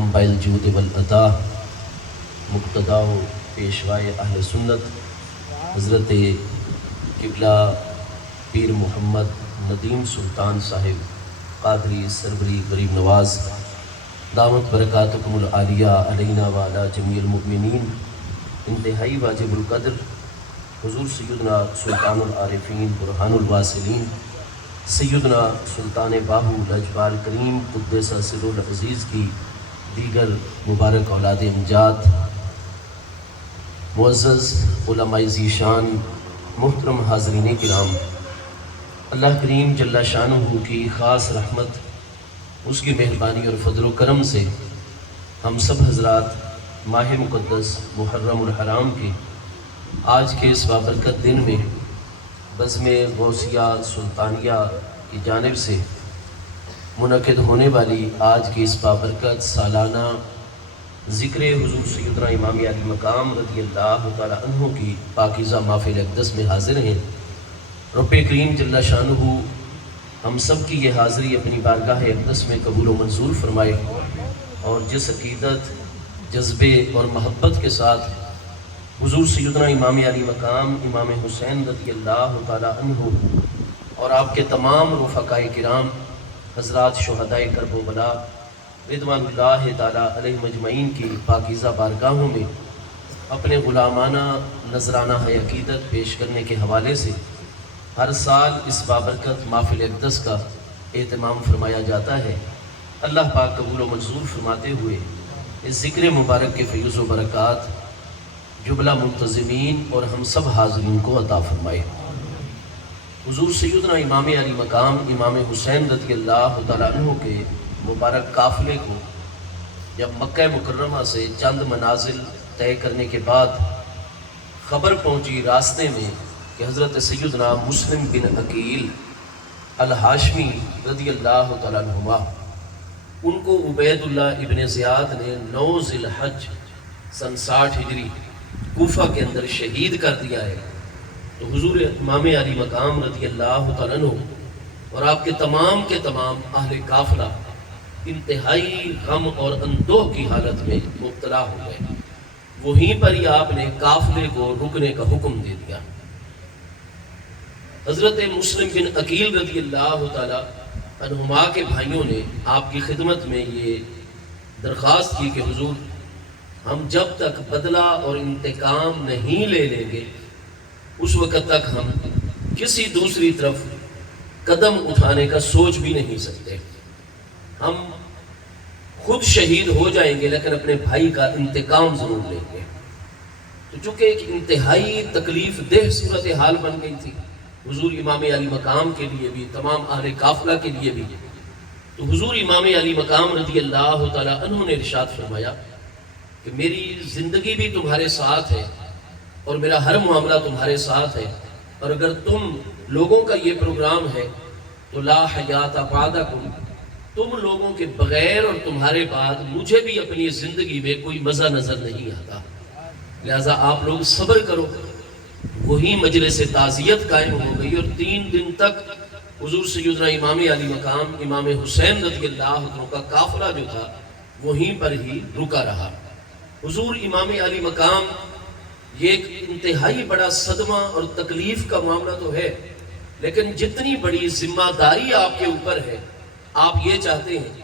منبع الجود والعطا، مقتدا و پیشوائے اہل سنت حضرت قبلہ پیر محمد ندیم سلطان صاحب قادری سربری غریب نواز دامت برکاتکم العالیہ علینا وعلی جمیع المؤمنین، انتہائی واجب القدر حضور سیدنا سلطان العارفین برہان الواصلین سیدنا سلطان باہو لجپال کریم قدس سر العزیز کی دیگر مبارک اولاد امجاد، معزز علماء ذیشان، محترم حاضرین کرام، اللہ کریم جل شانہ کی خاص رحمت، اس کی مہربانی اور فضل و کرم سے ہم سب حضرات ماہ مقدس محرم الحرام کے آج کے اس بابرکت دن میں بزم غوثیہ سلطانیہ کی جانب سے منعقد ہونے والی آج کی اس بابرکت سالانہ ذکر حضور سیدنا امام علی مقام رضی اللہ تعالی عنہ کی پاکیزہ محفل اقدس میں حاضر ہیں۔ رب کریم جل شانہ ہم سب کی یہ حاضری اپنی بارگاہ اقدس میں قبول و منظور فرمائے، اور جس عقیدت، جذبے اور محبت کے ساتھ حضور سیدنا امام علی مقام امام حسین رضی اللہ تعالی عنہ اور آپ کے تمام رفقائے کرام حضرات شہدائے کرب و بلا رضوان اللہ تعالی علیہ مجمعین کی پاکیزہ بارگاہوں میں اپنے غلامانہ نذرانہ عقیدت پیش کرنے کے حوالے سے ہر سال اس بابرکت محفل اقدس کا اہتمام فرمایا جاتا ہے۔ اللہ پاک قبول و منظور فرماتے ہوئے اس ذکر مبارک کے فیض و برکات جملہ منتظمین اور ہم سب حاضرین کو عطا فرمائے۔ حضور سیدنا امام علی مقام امام حسین رضی اللہ تعالیٰ عنہ کے مبارک قافلے کو جب مکہ مکرمہ سے چند منازل طے کرنے کے بعد خبر پہنچی راستے میں کہ حضرت سیدنا مسلم بن عقیل الہاشمی رضی اللہ تعالیٰ عنہ ان کو عبید اللہ ابن زیاد نے 9 ذی الحج سن 60 ہجری کوفہ کے اندر شہید کر دیا ہے، تو حضور امام علی مقام رضی اللہ تعالیٰ عنہ اور آپ کے تمام اہل قافلہ انتہائی غم اور اندوہ کی حالت میں مبتلا ہو گئے۔ وہیں پر ہی آپ نے قافلے کو رکنے کا حکم دے دیا۔ حضرت مسلم بن عقیل رضی اللہ تعالیٰ عنہما کے بھائیوں نے آپ کی خدمت میں یہ درخواست کی کہ حضور ہم جب تک بدلہ اور انتقام نہیں لے لیں گے اس وقت تک ہم کسی دوسری طرف قدم اٹھانے کا سوچ بھی نہیں سکتے۔ ہم خود شہید ہو جائیں گے لیکن اپنے بھائی کا انتقام ضرور لیں گے۔ تو چونکہ ایک انتہائی تکلیف دہ صورتحال بن گئی تھی حضور امام علی مقام کے لیے بھی، تمام اہل قافلہ کے لیے بھی، تو حضور امام علی مقام رضی اللہ تعالیٰ عنہ نے ارشاد فرمایا کہ میری زندگی بھی تمہارے ساتھ ہے اور میرا ہر معاملہ تمہارے ساتھ ہے، اور اگر تم لوگوں کا یہ پروگرام ہے تو لا حیات بعدکم، تم لوگوں کے بغیر اور تمہارے بعد مجھے بھی اپنی زندگی میں کوئی مزہ نظر نہیں آتا، لہذا آپ لوگ صبر کرو۔ وہی مجلس تعزیت قائم ہو گئی اور 3 دن تک حضور سیدنا امام علی مقام امام حسین رضی اللہ عنہ کا قافلہ جو تھا وہیں پر ہی رکا رہا۔ حضور امام علی مقام یہ ایک انتہائی بڑا صدمہ اور تکلیف کا معاملہ تو ہے، لیکن جتنی بڑی ذمہ داری آپ کے اوپر ہے، آپ یہ چاہتے ہیں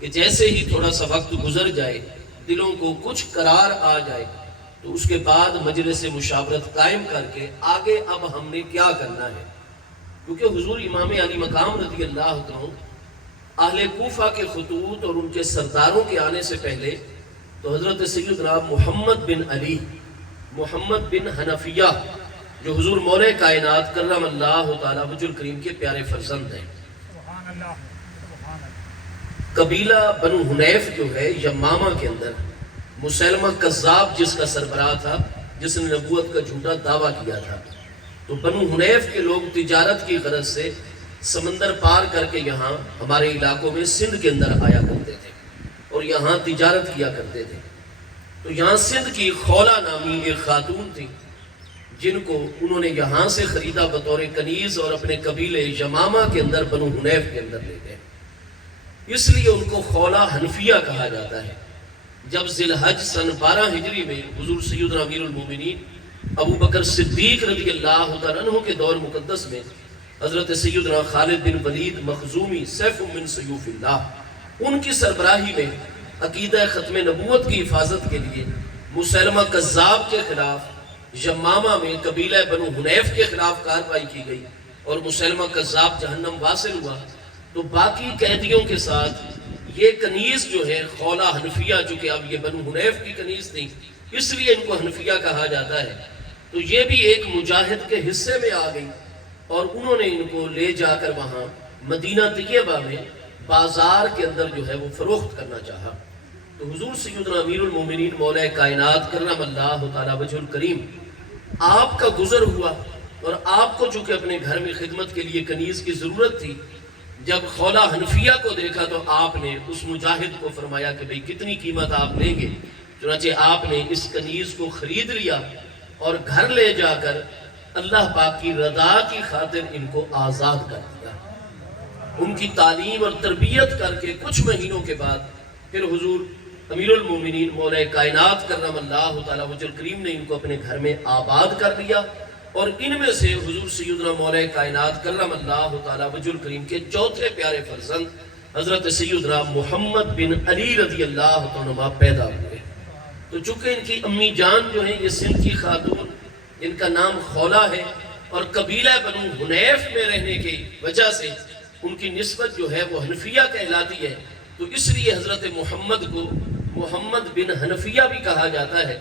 کہ جیسے ہی تھوڑا سا وقت گزر جائے، دلوں کو کچھ قرار آ جائے، تو اس کے بعد مجلس مشاورت قائم کر کے آگے اب ہم نے کیا کرنا ہے، کیونکہ حضور امام علی مقام رضی اللہ عنہ اہل کوفہ کے خطوط اور ان کے سرداروں کے آنے سے پہلے تو حضرت سیدنا محمد بن علی، محمد بن حنفیہ جو حضور مولا کائنات کرم اللہ تعالیٰ وجہ الکریم کے پیارے فرزند ہیں، قبیلہ بنو حنیف جو ہے یمامہ کے اندر مسلمہ کذاب جس کا سربراہ تھا، جس نے نبوت کا جھوٹا دعویٰ کیا تھا، تو بنو حنیف کے لوگ تجارت کی غرض سے سمندر پار کر کے یہاں ہمارے علاقوں میں سندھ کے اندر آیا کرتے تھے اور یہاں تجارت کیا کرتے تھے۔ تو یہاں سندھ کی خولہ نامی ایک خاتون تھی جن کو انہوں نے یہاں سے خریدا بطور کنیز اور اپنے قبیلے یمامہ کے اندر بنو حنیف کے اندر لے گئے، اس لیے ان کو خولہ حنفیہ کہا جاتا ہے۔ جب ذی الحج سن 12 ہجری میں حضور سیدنا امیر المومنین ابو بکر صدیق رضی اللہ تعالیٰ عنہ کے دور مقدس میں حضرت سیدنا خالد بن ولید مخزومی سیف من سیوف اللہ ان کی سربراہی میں عقیدہ ختم نبوت کی حفاظت کے لیے مسلمہ کذاب کے خلاف یمامہ میں قبیلہ بنو حنیف کے خلاف کارروائی کی گئی اور مسلمہ کذاب جہنم واصل ہوا، تو باقی قیدیوں کے ساتھ یہ کنیز جو ہے خولہ حنفیہ، جو کہ اب یہ بنو حنیف کی کنیز تھی اس لیے ان کو حنفیہ کہا جاتا ہے، تو یہ بھی ایک مجاہد کے حصے میں آ گئی اور انہوں نے ان کو لے جا کر وہاں مدینہ طیبہ میں بازار کے اندر جو ہے وہ فروخت کرنا چاہا۔ تو حضور سیدنا امیر المومنین مولا کائنات کرم اللہ تعالی وجہ الکریم آپ کا گزر ہوا اور آپ کو چونکہ اپنے گھر میں خدمت کے لیے کنیز کی ضرورت تھی، جب خولہ حنفیہ کو دیکھا تو آپ نے اس مجاہد کو فرمایا کہ بھئی کتنی قیمت آپ لیں گے؟ چنانچہ آپ نے اس کنیز کو خرید لیا اور گھر لے جا کر اللہ پاک کی رضا کی خاطر ان کو آزاد کر دیا۔ ان کی تعلیم اور تربیت کر کے کچھ مہینوں کے بعد پھر حضور امیر المومنین مولا کائنات کرم اللہ تعالی وجہ الکریم نے ان کو اپنے گھر میں آباد کر لیا، اور ان میں سے حضور سیدنا مولا کائنات کرم اللہ تعالی وجہ الکریم کے چوتھے پیارے فرزند حضرت سیدنا محمد بن علی رضی اللہ عنہ پیدا ہوئے۔ تو چونکہ ان کی امی جان جو ہیں یہ سندھ کی خاتون، ان کا نام خولہ ہے اور قبیلہ بنو حنیف میں رہنے کی وجہ سے ان کی نسبت جو ہے وہ حنفیہ کہلاتی ہے، تو اس لیے حضرت محمد کو محمد بن حنفیہ بھی کہا جاتا ہے۔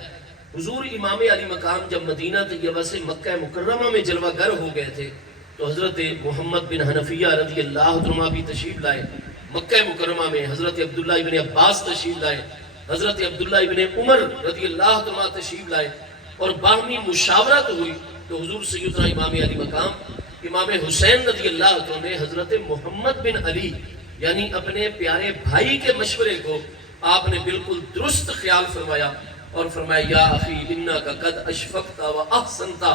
حضور امام علی مقام جب مدینہ طیبہ سے مکہ مکرمہ میں جلوہ گر ہو گئے تھے تو حضرت محمد بن حنفیہ رضی اللہ عنہ بھی تشریف لائے، مکہ مکرمہ میں حضرت عبداللہ ابن عباس تشریف لائے، حضرت عبداللہ ابن عمر رضی اللہ عنہ تشریف لائے، اور باہمی مشاورت ہوئی تو حضور سیدنا امام علی مقام امام حسین رضی اللہ عنہ نے حضرت محمد بن علی یعنی اپنے پیارے بھائی کے مشورے کو آپ نے بالکل درست خیال فرمایا اور فرمایا یا اخی انکا قد اشفقتا و احسنتا،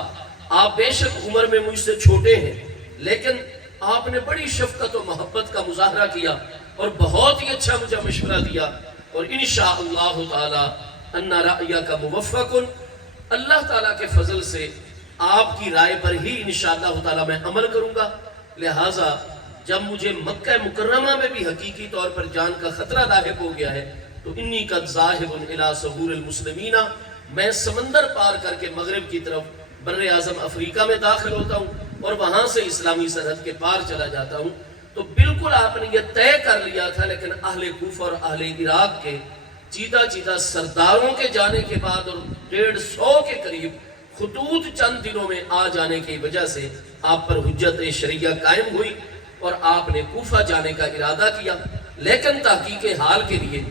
آپ بے شک عمر میں مجھ سے چھوٹے ہیں لیکن آپ نے بڑی شفقت و محبت کا مظاہرہ کیا اور بہت ہی اچھا مجھے مشورہ دیا، اور انشاءاللہ تعالی ان رأیک موفق، اللہ تعالیٰ کے فضل سے آپ کی رائے پر ہی انشاءاللہ تعالیٰ میں عمل کروں گا۔ لہٰذا جب مجھے مکہ مکرمہ میں بھی حقیقی طور پر جان کا خطرہ لاحق ہو گیا ہے تو انی قد ذاہب الی ثغور المسلمین، میں سمندر پار کر کے مغرب کی طرف بر اعظم افریقہ میں داخل ہوتا ہوں اور وہاں سے اسلامی سرحد کے پار چلا جاتا ہوں۔ تو بالکل آپ نے یہ طے کر لیا تھا، لیکن اہل کوفہ اور اہل عراق کے چیدہ چیدہ سرداروں کے جانے کے بعد اور 150 کے قریب خطوط چند دنوں میں آ جانے کی وجہ سے آپ پر حجت شرعیہ قائم ہوئی اور آپ نے کوفہ جانے کا ارادہ کیا، لیکن تحقیق حال کے لیے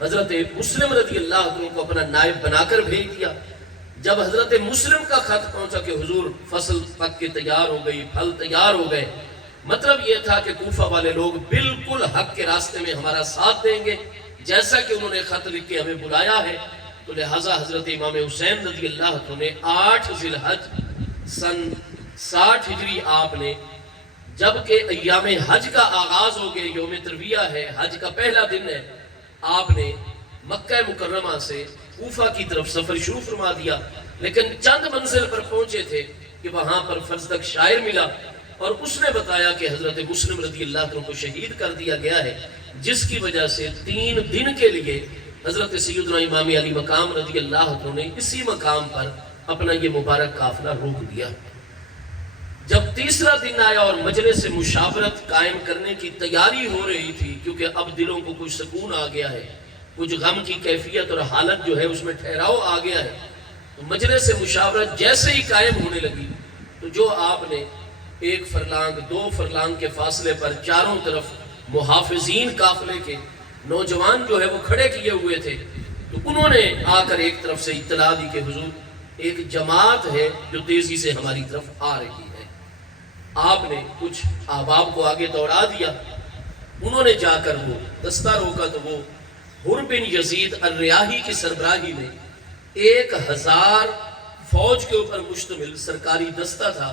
حضرت مسلم رضی اللہ عنہ کو اپنا نائب بنا کر بھیج دیا۔ جب حضرت مسلم کا خط پہنچا کہ حضور فصل پک کے تیار ہو گئی، پھل تیار ہو گئے، مطلب یہ تھا کہ کوفہ والے لوگ بالکل حق کے راستے میں ہمارا ساتھ دیں گے جیسا کہ انہوں نے خط لکھ کے ہمیں بلایا ہے، تو لہٰذا حضرت امام حسین رضی اللہ عنہ نے 8 ذی الحج سن 60 ہجری آپ نے، جبکہ ایام حج کا آغاز ہو گئے، یوم ترویہ ہے، حج کا پہلا دن ہے، آپ نے مکہ مکرمہ سے کوفہ کی طرف سفر شروع فرما دیا، لیکن چند منزل پر پہنچے تھے کہ وہاں پر فزدق شاعر ملا اور اس نے بتایا کہ حضرت مسلم رضی اللہ عنہ کو شہید کر دیا گیا ہے، جس کی وجہ سے 3 دن کے لیے حضرت سیدنا امام علی مقام رضی اللہ عنہ نے اسی مقام پر اپنا یہ مبارک قافلہ روک دیا۔ جب تیسرا دن آیا اور مجلس مشاورت قائم کرنے کی تیاری ہو رہی تھی، کیونکہ اب دلوں کو کچھ سکون آ گیا ہے، کچھ غم کی کیفیت اور حالت جو ہے اس میں ٹھہراؤ آ گیا ہے، تو مجلس مشاورت جیسے ہی قائم ہونے لگی تو جو آپ نے 1 فرلانگ 2 فرلانگ کے فاصلے پر چاروں طرف محافظین قافلے کے نوجوان جو ہے وہ کھڑے کیے ہوئے تھے، تو انہوں نے آ کر ایک طرف سے اطلاع دی کہ حضور ایک جماعت ہے جو تیزی سے ہماری طرف آ رہی ہے۔ آپ نے کچھ احباب کو آگے دوڑا دیا، انہوں نے جا کر وہ دستہ روکا تو وہ حر بن یزید الریاحی کی سربراہی میں 1000 فوج کے اوپر مشتمل سرکاری دستہ تھا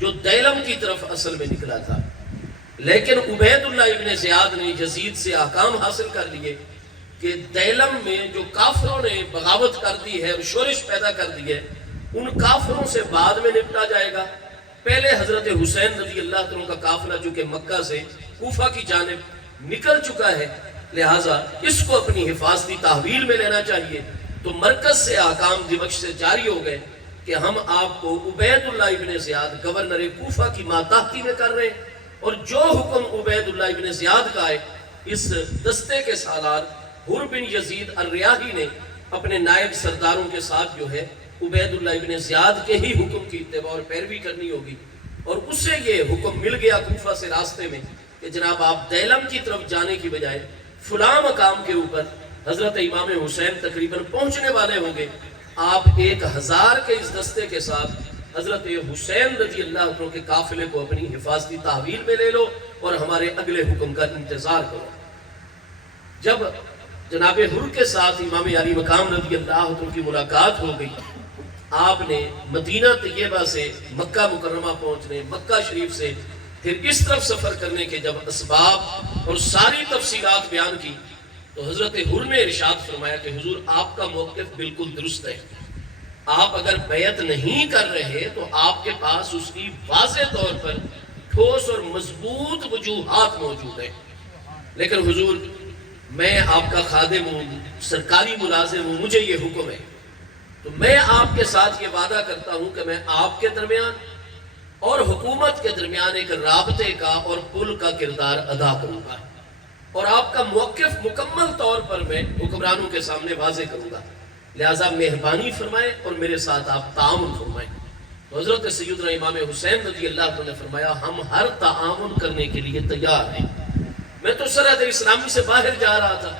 جو دیلم کی طرف اصل میں نکلا تھا، لیکن عبید اللہ ابن زیاد نے یزید سے احکام حاصل کر لیے کہ دیلم میں جو کافروں نے بغاوت کر دی ہے اور شورش پیدا کر دی ہے، ان کافروں سے بعد میں نپٹا جائے گا۔ پہلے حضرت حسین رضی اللہ عنہ کا قافلہ جو کہ مکہ سے کوفہ کی جانب نکل چکا ہے، لہٰذا اس کو اپنی حفاظتی تحویل میں لینا چاہیے۔ تو مرکز سے احکام دمشق سے جاری ہو گئے کہ ہم آپ کو عبید اللہ ابن زیاد گورنر کوفہ کی ماتحتی میں کر رہے ہیں، اور جو حکم عبید اللہ ابن زیاد کا ہے، اس دستے کے سالار حر بن یزید الریاحی نے اپنے نائب سرداروں کے ساتھ جو ہے عبید اللہ ابن زیاد کے ہی حکم کی اتباع اور پیروی کرنی ہوگی۔ اور اس سے یہ حکم مل گیا کوفہ سے راستے میں کہ جناب آپ دیلم کی طرف جانے کی بجائے فلاں مقام کے اوپر حضرت امام حسین تقریباً پہنچنے والے ہوں گے، آپ 1000 کے اس دستے کے ساتھ حضرت حسین رضی اللہ عنہ کے قافلے کو اپنی حفاظتی تحویل میں لے لو اور ہمارے اگلے حکم کا انتظار کرو۔ جب جناب حر کے ساتھ امام علی مقام رضی اللہ عنہ کی ملاقات ہو گئی، آپ نے مدینہ طیبہ سے مکہ مکرمہ پہنچنے، مکہ شریف سے پھر اس طرف سفر کرنے کے جب اسباب اور ساری تفصیلات بیان کی، تو حضرت حر نے ارشاد فرمایا کہ حضور آپ کا موقف بالکل درست ہے، آپ اگر بیعت نہیں کر رہے تو آپ کے پاس اس کی واضح طور پر ٹھوس اور مضبوط وجوہات موجود ہیں، لیکن حضور میں آپ کا خادم ہوں، سرکاری ملازم ہوں، مجھے یہ حکم ہے، تو میں آپ کے ساتھ یہ وعدہ کرتا ہوں کہ میں آپ کے درمیان اور حکومت کے درمیان ایک رابطے کا اور پل کا کردار ادا کروں گا، اور آپ کا موقف مکمل طور پر میں حکمرانوں کے سامنے واضح کروں گا، لہٰذا مہربانی فرمائیں اور میرے ساتھ آپ تعاون فرمائیں۔ تو حضرت سیدنا امام حسین رضی اللہ عنہ نے فرمایا ہم ہر تعاون کرنے کے لیے تیار ہیں۔ میں تو سرحد اسلامی سے باہر جا رہا تھا،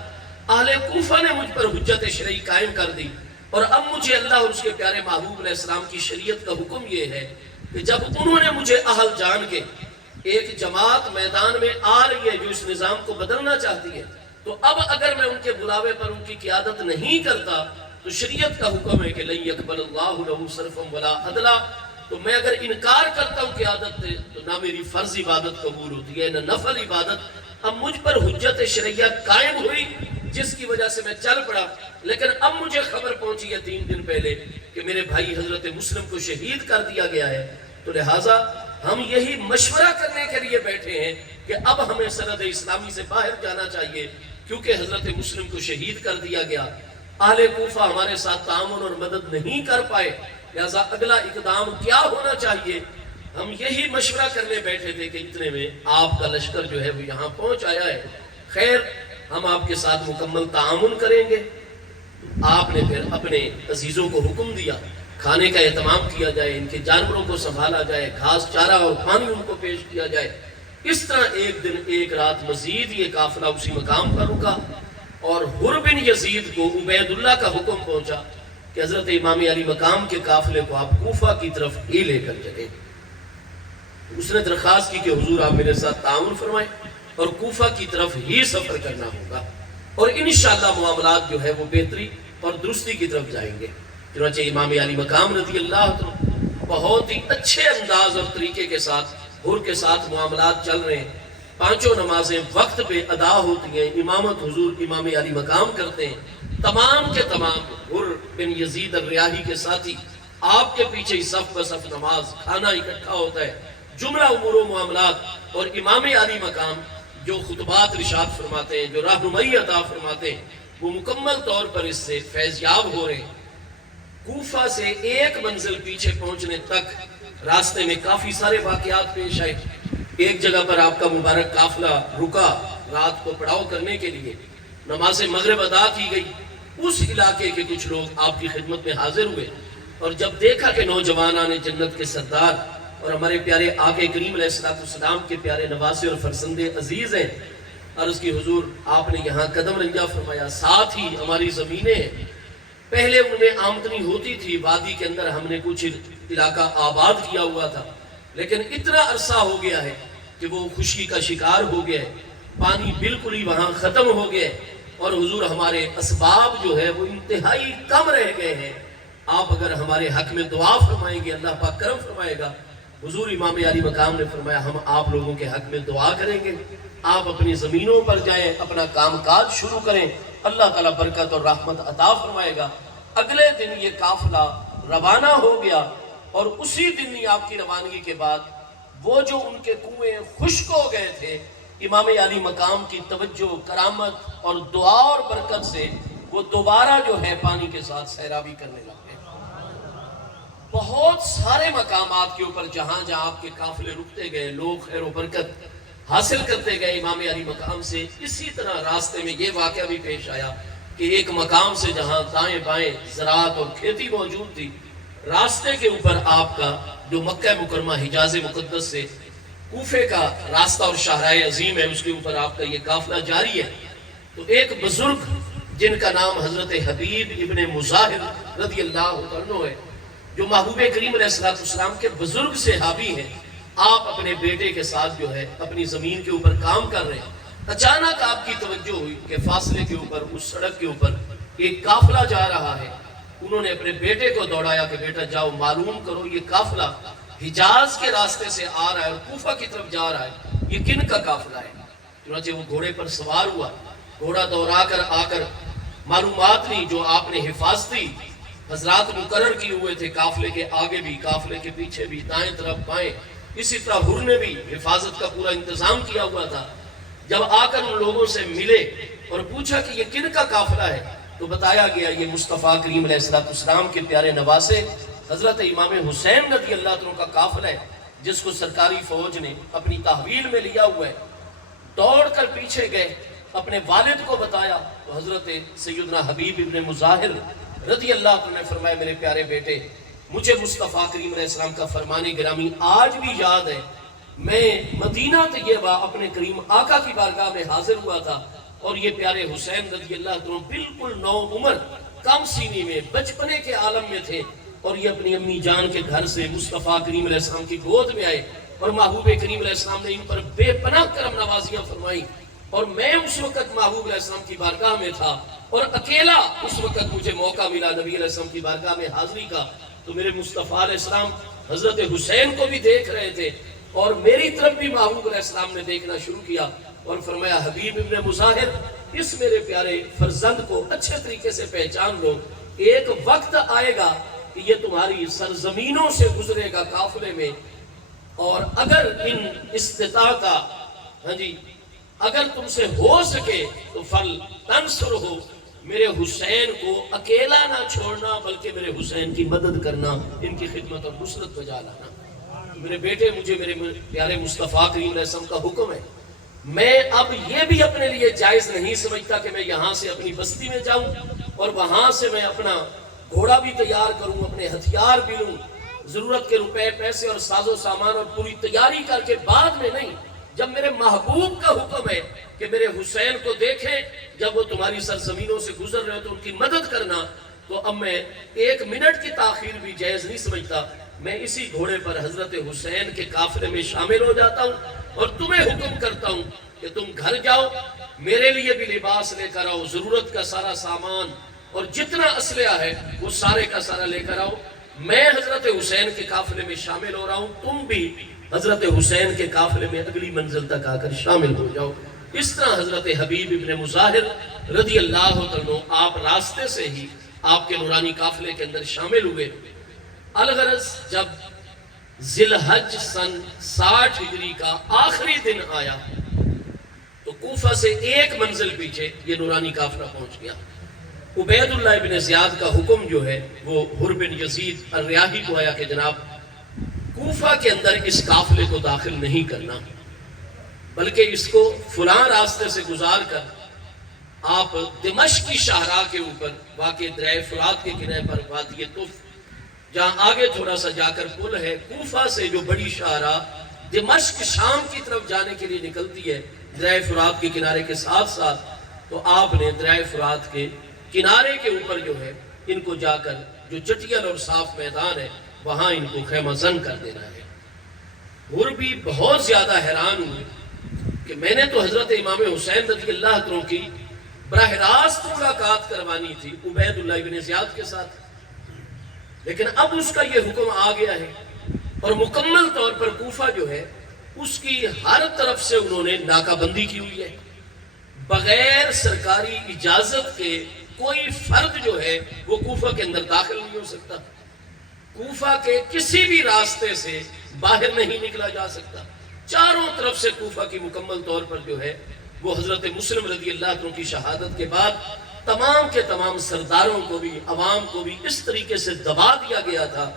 اہل کوفہ نے مجھ پر حجت شرعی قائم کر دی، اور اب مجھے اللہ اور اس کے پیارے محبوب علیہ السلام کی شریعت کا حکم یہ ہے کہ جب انہوں نے مجھے اہل جان کے ایک جماعت میدان میں آ رہی ہے جو اس نظام کو بدلنا چاہتی ہے، تو اب اگر میں ان کے بلاوے پر ان کی قیادت نہیں کرتا تو شریعت کا حکم ہے کہ لن یقبل اللہ لہ صرفا ولا عدلا، تو میں اگر انکار کرتا ہوں قیادت سے تو نہ میری فرض عبادت قبول ہوتی ہے نہ نفل عبادت۔ اب مجھ پر حجت شرعیہ قائم ہوئی جس کی وجہ سے میں چل پڑا، لیکن اب مجھے خبر پہنچی ہے 3 دن پہلے کہ میرے بھائی حضرت مسلم کو شہید کر دیا گیا ہے، تو لہٰذا ہم یہی مشورہ کرنے کے لیے بیٹھے ہیں کہ اب ہمیں سرحد اسلامی سے باہر جانا چاہیے، کیونکہ حضرت مسلم کو شہید کر دیا گیا، اہل کوفہ ہمارے ساتھ تعاون اور مدد نہیں کر پائے، لہٰذا اگلا اقدام کیا ہونا چاہیے۔ ہم یہی مشورہ کرنے بیٹھے تھے کہ اتنے میں آپ کا لشکر جو ہے وہ یہاں پہنچ آیا ہے، خیر ہم آپ کے ساتھ مکمل تعاون کریں گے۔ آپ نے پھر اپنے عزیزوں کو حکم دیا کھانے کا اہتمام کیا جائے، ان کے جانوروں کو سنبھالا جائے، گھاس چارہ اور پانی ان کو پیش کیا جائے۔ اس طرح ایک دن ایک رات مزید یہ قافلہ اسی مقام پر رکا، اور حر بن یزید کو عبید اللہ کا حکم پہنچا کہ حضرت امام علی مقام کے قافلے کو آپ کوفہ کی طرف ہی لے کر چلیں۔ اس نے درخواست کی کہ حضور آپ میرے ساتھ تعاون فرمائیں اور کوفہ کی طرف ہی سفر کرنا ہوگا، اور انشاءاللہ معاملات جو ہے وہ بہتری اور درستی کی طرف جائیں گے۔ چنانچہ امام علی مقام رضی اللہ عنہ بہت ہی اچھے انداز اور طریقے کے ساتھ حر کے ساتھ معاملات چل رہے ہیں، 5 نمازیں وقت پہ ادا ہوتی ہیں، امامت حضور امام علی مقام کرتے ہیں، تمام کے تمام حر بن یزید الریاحی کے ساتھی آپ کے پیچھے ہی صف بصف نماز کھانا اکٹھا ہوتا ہے، جملہ امور و معاملات، اور امام علی مقام جو خطبات ارشاد فرماتے ہیں، جو رہنمائی عطا فرماتے ہیں، وہ مکمل طور پر اس سے فیض یاب ہو رہے ہیں۔ کوفہ سے ایک منزل پیچھے پہنچنے تک راستے میں کافی سارے واقعات پیش آئے۔ ایک جگہ پر آپ کا مبارک قافلہ رکا رات کو پڑاؤ کرنے کے لیے، نماز مغرب ادا کی گئی، اس علاقے کے کچھ لوگ آپ کی خدمت میں حاضر ہوئے، اور جب دیکھا کہ نوجوانان جنت کے سردار اور ہمارے پیارے آقا کریم علیہ السلام کے پیارے نواسے اور فرزند عزیز ہیں، عرض کی حضور آپ نے یہاں قدم رنجا فرمایا، ساتھ ہی ہماری زمینیں ہیں، پہلے ان میں آمدنی ہوتی تھی، وادی کے اندر ہم نے کچھ علاقہ آباد کیا ہوا تھا، لیکن اتنا عرصہ ہو گیا ہے کہ وہ خشکی کا شکار ہو گیا ہے، پانی بالکل ہی وہاں ختم ہو گیا ہے، اور حضور ہمارے اسباب جو ہے وہ انتہائی کم رہ گئے ہیں، آپ اگر ہمارے حق میں دعا فرمائیں گے اللہ پاک کرم فرمائے گا۔ حضور امام علی مقام نے فرمایا ہم آپ لوگوں کے حق میں دعا کریں گے، آپ اپنی زمینوں پر جائیں، اپنا کام کاج شروع کریں، اللہ تعالیٰ برکت اور رحمت عطا فرمائے گا۔ اگلے دن یہ قافلہ روانہ ہو گیا، اور اسی دن ہی آپ کی روانگی کے بعد وہ جو ان کے کنویں خشک ہو گئے تھے، امام علی مقام کی توجہ، کرامت اور دعا اور برکت سے وہ دوبارہ جو ہے پانی کے ساتھ سیرابی کرنے لگے۔ بہت سارے مقامات کے اوپر جہاں جہاں آپ کے قافلے رکتے گئے، لوگ خیر و برکت حاصل کرتے گئے امام علی مقام سے۔ اسی طرح راستے میں یہ واقعہ بھی پیش آیا کہ ایک مقام سے جہاں دائیں بائیں زراعت اور کھیتی موجود تھی، راستے کے اوپر آپ کا جو مکہ مکرمہ حجاز مقدس سے کوفے کا راستہ اور شاہراہ عظیم ہے، اس کے اوپر آپ کا یہ قافلہ جاری ہے۔ تو ایک بزرگ جن کا نام حضرت حبیب ابن مظاہر رضی اللہ عنہ ہے، جو محبوب کریم علیہ السلام کے بزرگ صحابی ہیں، آپ اپنے بیٹے کے ساتھ جو ہے اپنی زمین کے اوپر کام کر رہے ہیں۔ اچانک آپ کی توجہ ہوئی کہ فاصلے کے اوپر، اس سڑک کے اوپر ایک قافلہ جا رہا ہے۔ انہوں نے اپنے بیٹے کو دوڑایا کہ بیٹا جاؤ معلوم کرو یہ قافلہ حجاز کے راستے سے آ رہا ہے اور کوفہ کی طرف جا رہا ہے، یہ کن کا قافلہ ہے؟ چنانچہ وہ گھوڑے پر سوار ہوا، گھوڑا دوڑا کر آ کر معلومات لی جو آپ نے حفاظتی حضرات مقرر کیے ہوئے تھے، قافلے کے آگے بھی، قافلے کے پیچھے بھی، دائیں طرف بائیں، اسی طرح حر نے بھی حفاظت کا پورا انتظام کیا ہوا تھا۔ جب آ کر ان لوگوں سے ملے اور پوچھا کہ یہ کن کا قافلہ ہے، تو بتایا گیا یہ مصطفیٰ کریم علیہ السلام کے پیارے نواسے حضرت امام حسین رضی اللہ عنہ کا قافلہ ہے، جس کو سرکاری فوج نے اپنی تحویل میں لیا ہوا ہے۔ دوڑ کر پیچھے گئے، اپنے والد کو بتایا، تو حضرت سیدنا حبیب ابن مظاہر رضی اللہ عنہ نے فرمایا میرے پیارے بیٹے، مجھے مصطفیٰ کریم علیہ السلام کا فرمان گرامی آج بھی یاد ہے۔ میں مدینہ طیبہ اپنے کریم آقا کی بارگاہ میں حاضر ہوا تھا، اور یہ پیارے حسین رضی اللہ عنہ بالکل نو عمر، کم سینی میں، بچپنے کے عالم میں تھے، اور یہ اپنی امی جان کے گھر سے مصطفیٰ کریم علیہ السلام کی گود میں آئے، اور محبوب کریم علیہ السلام نے ان پر بے پناہ کرم نوازیاں فرمائی۔ اور میں اس وقت محبوب علیہ السلام کی بارگاہ میں تھا، اور اکیلا اس وقت مجھے موقع ملا نبی علیہ السلام کی بارگاہ میں حاضری کا، تو میرے مصطفیٰ علیہ السلام حضرت حسین کو بھی دیکھ رہے تھے، اور میری طرف بھی محبوب علیہ السلام نے دیکھنا شروع کیا، اور فرمایا حبیب ابن مظاہر، اس میرے پیارے فرزند کو اچھے طریقے سے پہچان لو، ایک وقت آئے گا کہ یہ تمہاری سرزمینوں سے گزرے گا قافلے میں، اور اگر ان استطاعتا، اگر تم سے ہو سکے تو فل تنصر ہو، میرے حسین کو اکیلا نہ چھوڑنا بلکہ میرے حسین کی مدد کرنا، ان کی خدمت اور نصرت بجا لانا۔ میرے بیٹے، مجھے میرے پیارے مصطفیٰ کریم علیہ السلام کا حکم ہے، میں اب یہ بھی اپنے لیے جائز نہیں سمجھتا کہ میں یہاں سے اپنی بستی میں جاؤں اور وہاں سے میں اپنا گھوڑا بھی تیار کروں، اپنے ہتھیار بھی لوں، ضرورت کے روپے پیسے اور ساز و سامان اور پوری تیاری کر کے بعد میں نہیں، جب میرے محبوب کا حکم ہے کہ میرے حسین کو دیکھیں جب وہ تمہاری سرزمینوں سے گزر رہے ہو تو ان کی مدد کرنا، تو اب میں ایک منٹ کی تاخیر بھی جائز نہیں سمجھتا، میں اسی گھوڑے پر حضرت حسین کے قافلے میں شامل ہو جاتا ہوں، اور تمہیں حکم کرتا ہوں کہ تم گھر جاؤ، میرے لیے بھی لباس لے کر آؤ، ضرورت کا سارا سامان اور جتنا اسلحہ ہے وہ سارے کا سارا لے کر آؤ، میں حضرت حسین کے قافلے میں شامل ہو رہا ہوں، تم بھی حضرت حسین کے قافلے میں اگلی منزل تک آ کر شامل ہو جاؤ۔ اس طرح حضرت حبیب ابن مظاہر رضی اللہ عنہ آپ راستے سے ہی آپ کے نورانی قافلے کے اندر شامل ہوئے۔ الغرض جب ذی الحج سن 60 ہجری کا آخری دن آیا تو کوفہ سے ایک منزل پیچھے یہ نورانی قافلہ پہنچ گیا۔ عبید اللہ بن زیاد کا حکم جو ہے وہ حر بن یزید الریاحی کو آیا کہ جناب کوفہ کے اندر اس قافلے کو داخل نہیں کرنا، بلکہ اس کو فلاں راستے سے گزار کر آپ دمشق کی شاہراہ کے اوپر واقع دریائے فرات کے کنارے پر وادی طف، جہاں آگے تھوڑا سا جا کر پل ہے، کوفہ سے جو بڑی شاہراہ دمشق شام کی طرف جانے کے لیے نکلتی ہے دریائے فرات کے کنارے کے ساتھ ساتھ، تو آپ نے دریائے فرات کے کنارے کے اوپر جو ہے ان کو جا کر جو چٹیل اور صاف میدان ہے وہاں ان کو خیمہ زن کر دینا ہے۔ حر بھی بہت زیادہ حیران ہوئے کہ میں نے تو حضرت امام حسین رضی اللہ عنہ کی براہ راست ملاقات کروانی تھی عبید اللہ بن زیاد کے ساتھ، لیکن اب اس کا یہ حکم آ گیا ہے، اور مکمل طور پر کوفہ جو ہے اس کی ہر طرف سے انہوں نے ناکہ بندی کی ہوئی ہے، بغیر سرکاری اجازت کے کوئی فرد جو ہے وہ کوفہ کے اندر داخل نہیں ہو سکتا، کوفہ کے کسی بھی راستے سے باہر نہیں نکلا جا سکتا۔ چاروں طرف سے کوفہ کی مکمل طور پر جو ہے وہ حضرت مسلم رضی اللہ عنہ کی شہادت کے بعد تمام کے تمام سرداروں کو بھی، عوام کو بھی اس طریقے سے دبا دیا گیا تھا،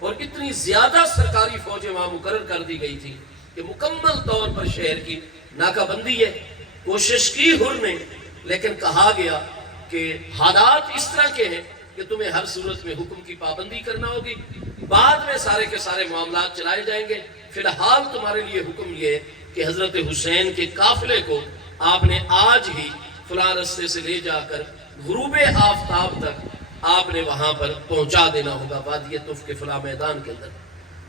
اور اتنی زیادہ سرکاری فوجیں وہاں مقرر کر دی گئی تھی کہ مکمل طور پر شہر کی ناکہ بندی ہے۔ کوشش کی حر نے، لیکن کہا گیا کہ حالات اس طرح کے ہیں کہ تمہیں ہر صورت میں حکم کی پابندی کرنا ہوگی، بعد میں سارے کے سارے معاملات چلائے جائیں گے، فی الحال تمہارے لیے حکم یہ ہے کہ حضرت حسین کے قافلے کو آپ نے آج ہی فلاں رستے سے لے جا کر غروب آفتاب تک آپ نے وہاں پر پہنچا دینا ہوگا، وادی طف کے فلاں میدان کے اندر۔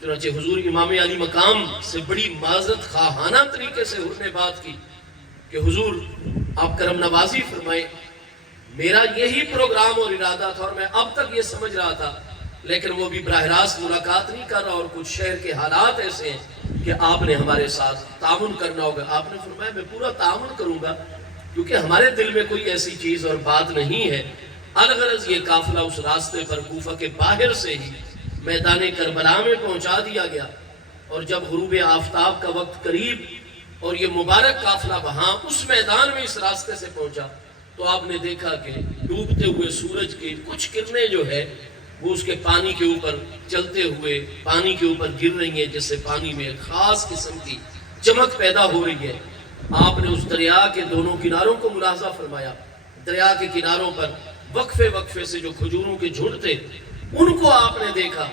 چنانچہ حضور امام علی مقام سے بڑی معذرت خواہانہ طریقے سے حضور نے بات کی کہ حضور آپ کرم نوازی فرمائے، میرا یہی پروگرام اور ارادہ تھا اور میں اب تک یہ سمجھ رہا تھا، لیکن وہ بھی براہ راست ملاقات نہیں کر رہا، اور کچھ شہر کے حالات ایسے ہیں کہ آپ نے ہمارے ساتھ تعاون کرنا ہوگا۔ آپ نے فرمایا میں پورا تعاون کروں گا، کیونکہ ہمارے دل میں کوئی ایسی چیز اور بات نہیں ہے۔ الغرض یہ قافلہ اس راستے پر کوفہ کے باہر سے ہی میدان کربلا میں پہنچا دیا گیا، اور جب غروب آفتاب کا وقت قریب اور یہ مبارک قافلہ وہاں اس میدان میں اس راستے سے پہنچا تو آپ نے دیکھا کہ ڈوبتے ہوئے سورج کی کچھ کرنیں جو ہے وہ اس کے پانی کے اوپر چلتے ہوئے پانی کے اوپر گر رہی ہیں، جس سے پانی میں ایک خاص قسم کی چمک پیدا ہو رہی ہے۔ آپ نے اس دریا کے دونوں کناروں کو ملاحظہ فرمایا، دریا کے کناروں پر وقفے وقفے سے جو کھجوروں کے جھنڈ تھے ان کو آپ نے دیکھا،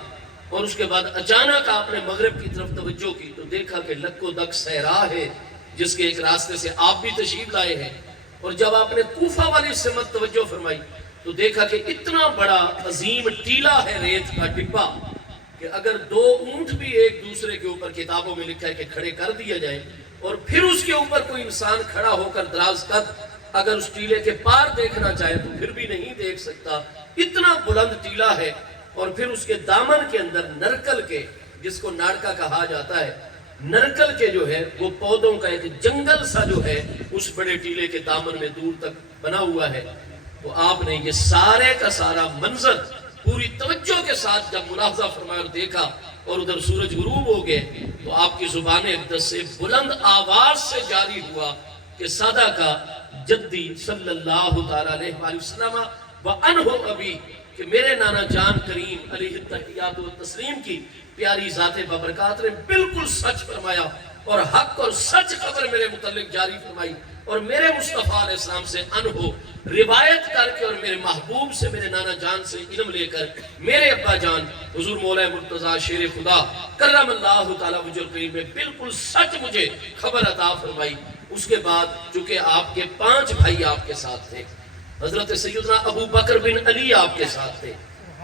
اور اس کے بعد اچانک آپ نے مغرب کی طرف توجہ کی تو دیکھا کہ لک و دک صحرا ہے جس کے ایک راستے سے آپ بھی تشریف لائے ہیں، اور جب آپ نے کوفہ والی سمت توجہ فرمائی تو دیکھا کہ اتنا بڑا عظیم ٹیلا ہے ریت کا ٹبا کہ اگر دو اونٹ بھی ایک دوسرے کے اوپر کتابوں میں لکھا ہے کہ کھڑے کر دیا جائیں اور پھر اس کے اوپر کوئی انسان کھڑا ہو کر دراز قد اگر اس ٹیلے کے پار دیکھنا چاہے تو پھر بھی نہیں دیکھ سکتا، اتنا بلند ٹیلا ہے۔ اور پھر اس کے دامن کے اندر نرکل کے، جس کو ناڑکا کہا جاتا ہے، نرکل کے جو ہے وہ پودوں کا ایک جنگل سا جو ہے اس بڑے ٹیلے کے دامن میں دور تک بنا ہوا ہے۔ تو آپ نے یہ سارے کا سارا منظر پوری توجہ کے ساتھ جب ملاحظہ فرمایا اور دیکھا، اور ادھر سورج غروب ہو گئے تو آپ کی زبان اقدس سے بلند آواز سے جاری ہوا کہ سادہ کا جدی صلی اللہ تعالیٰ علیہ وآلہ وسلم وَأَنْهُ أَبِي، کہ میرے نانا جان کریم علیہ التحیات و تسلیم کی پیاری ذات بابرکات نے بالکل سچ فرمایا اور حق اور سچ خبر میرے متعلق جاری فرمائی، اور میرے مصطفیٰ علیہ السلام سے انہو روایت کر کے اور میرے محبوب سے میرے نانا جان سے علم لے کر میرے ابا جان حضور مولا مرتضیٰ شیر خدا کرم اللہ تعالیٰ وجہ الکریم میں بالکل سچ مجھے خبر عطا فرمائی۔ اس کے بعد چونکہ آپ کے 5 بھائی آپ کے ساتھ تھے، حضرت سیدنا ابو بکر بن علی آپ کے ساتھ تھے،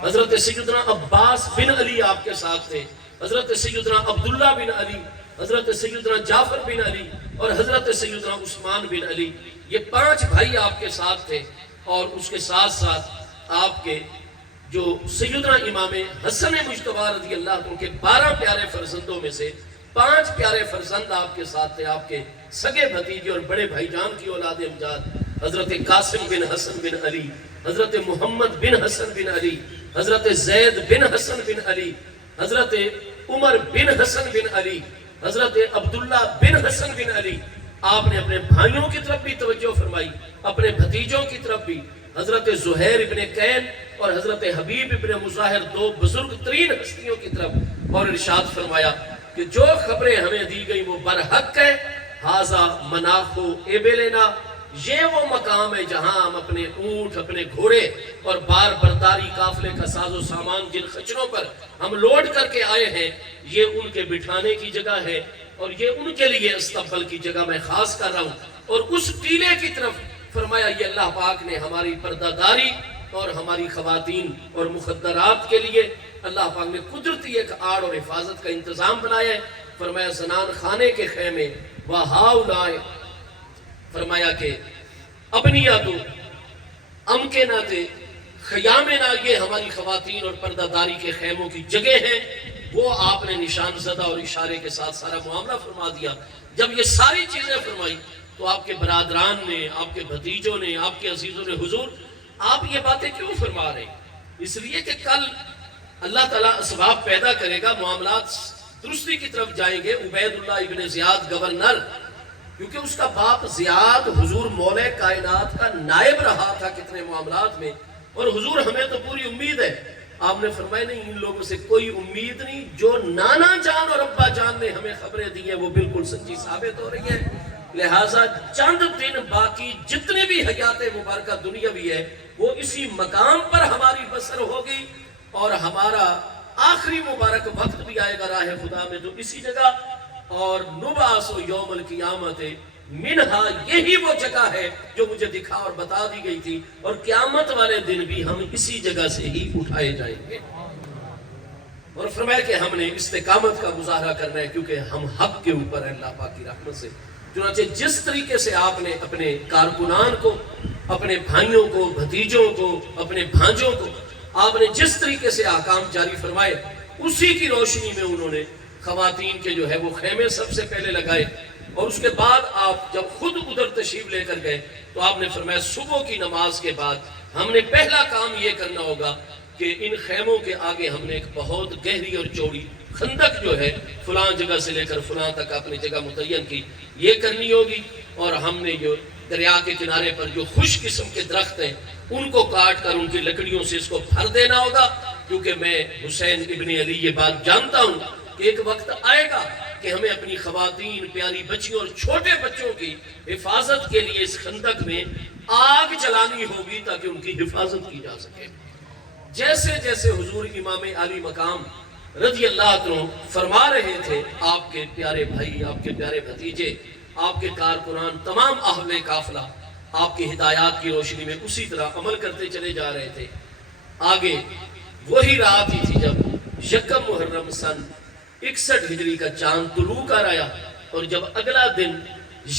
حضرت سیدنا عباس بن علی آپ کے ساتھ تھے، حضرت سیدنا عبداللہ بن علی، حضرت سیدنا جعفر بن علی اور حضرت سیدنا عثمان بن علی، یہ 5 بھائی آپ کے ساتھ تھے۔ اور اس کے ساتھ ساتھ آپ کے جو سیدنا امام حسن مجتبی رضی اللہ عنہ کے 12 پیارے فرزندوں میں سے 5 پیارے فرزند آپ کے ساتھ تھے، آپ کے سگے بھتیجے اور بڑے بھائی جان کی اولاد امجاد، حضرت قاسم بن حسن بن علی، حضرت محمد بن حسن بن علی، حضرت زید بن حسن بن علی، حضرت عمر بن حسن بن علی، حضرت عبداللہ بن حسن بن علی۔ آپ نے اپنے بھائیوں کی طرف بھی توجہ فرمائی، اپنے بھتیجوں کی طرف بھی، حضرت زہیر ابن قین اور حضرت حبیب ابن مظاہر 2 بزرگ ترین ہستیوں کی طرف، اور ارشاد فرمایا کہ جو خبریں ہمیں دی گئی وہ برحق ہے، ھذا مناخ ابلنا، یہ وہ مقام ہے جہاں ہم اپنے اونٹ، اپنے گھوڑے اور بار برداری قافلے کا ساز و سامان جن خچروں پر ہم لوڈ کر کے آئے ہیں، یہ ان کے بٹھانے کی جگہ ہے، اور یہ ان کے لیے استقبال کی جگہ میں خاص کر رہا ہوں۔ اور اس ٹیلے کی طرف فرمایا یہ اللہ پاک نے ہماری پردہ داری اور ہماری خواتین اور مخدرات کے لیے اللہ پاک نے قدرتی ایک آڑ اور حفاظت کا انتظام بنایا ہے۔ فرمایا زنان خانے کے خیمے وَهَاُلَائِ، فرمایا کہ ابنیاتو امکناتے خیامنا، یہ ہماری خواتین اور پردہ داری کے خیموں کی جگہ ہیں۔ وہ آپ نے نشان زدہ اور اشارے کے ساتھ سارا معاملہ فرما دیا۔ جب یہ ساری چیزیں فرمائی تو آپ کے برادران نے، آپ کے بھتیجوں نے، آپ کے عزیزوں نے، حضور آپ یہ باتیں کیوں فرما رہے ہیں؟ اس لیے کہ کل اللہ تعالیٰ اسباب پیدا کرے گا، معاملات درستی کی طرف جائیں گے۔ عبید اللہ ابن زیاد گورنر، کیونکہ اس کا باپ زیاد حضور مولا کائنات کا نائب رہا تھا کتنے معاملات میں، اور حضور ہمیں تو پوری امید ہے۔ آپ نے فرمایا نہیں، ان لوگوں سے کوئی امید نہیں، جو نانا جان اور ابا جان نے ہمیں خبریں دی ہیں وہ بالکل سچی ثابت ہو رہی ہیں۔ لہٰذا چند دن باقی جتنے بھی حیات مبارکہ دنیاوی ہے وہ اسی مقام پر ہماری بسر ہوگی، اور ہمارا آخری مبارک وقت بھی آئے گا راہ خدا میں تو اسی جگہ۔ اور نبعث یوم القیامت منہا، یہی وہ جگہ ہے جو مجھے دکھا اور بتا دی گئی تھی، اور قیامت والے دن بھی ہم اسی جگہ سے ہی اٹھائے جائیں گے۔ اور فرمایا کہ ہم نے استقامت کا مظاہرہ کرنا ہے، کیونکہ ہم حق کے اوپر ہیں اللہ پاک کی رحمت سے۔ چنانچہ جس طریقے سے آپ نے اپنے کارکنان کو، اپنے بھائیوں کو، بھتیجوں کو، اپنے بھانجوں کو آپ نے جس طریقے سے احکام جاری فرمائے، اسی کی روشنی میں انہوں نے خواتین کے جو ہے وہ خیمے سب سے پہلے لگائے، اور اس کے بعد آپ جب خود ادھر تشریف لے کر گئے تو آپ نے فرمایا صبح کی نماز کے بعد ہم نے پہلا کام یہ کرنا ہوگا کہ ان خیموں کے آگے ہم نے ایک بہت گہری اور چوڑی خندق جو ہے فلاں جگہ سے لے کر فلاں تک اپنی جگہ متعین کی، یہ کرنی ہوگی۔ اور ہم نے جو دریا کے کنارے پر جو خوش قسم کے درخت ہیں ان کو کاٹ کر ان کی لکڑیوں سے اس کو بھر دینا ہوگا، کیونکہ میں حسین ابن علی یہ بات جانتا ہوں کہ ایک وقت آئے گا کہ ہمیں اپنی خواتین، پیاری بچیوں اور چھوٹے بچوں کی حفاظت کے لیے اس خندق میں آگ جلانی ہوگی تاکہ ان کی حفاظت کی جا سکے۔ جیسے جیسے حضور امام علی مقام رضی اللہ عنہ فرما رہے تھے، آپ کے پیارے بھائی، آپ کے پیارے بھتیجے، آپ کے کارکنان، تمام اہل قافلہ آپ کی ہدایات کی روشنی میں اسی طرح عمل کرتے چلے جا رہے تھے۔ آگے وہی رات ہی تھی جب یکم محرم سن 61 ہجری کا چاند طلوع کر آیا، اور جب اگلا دن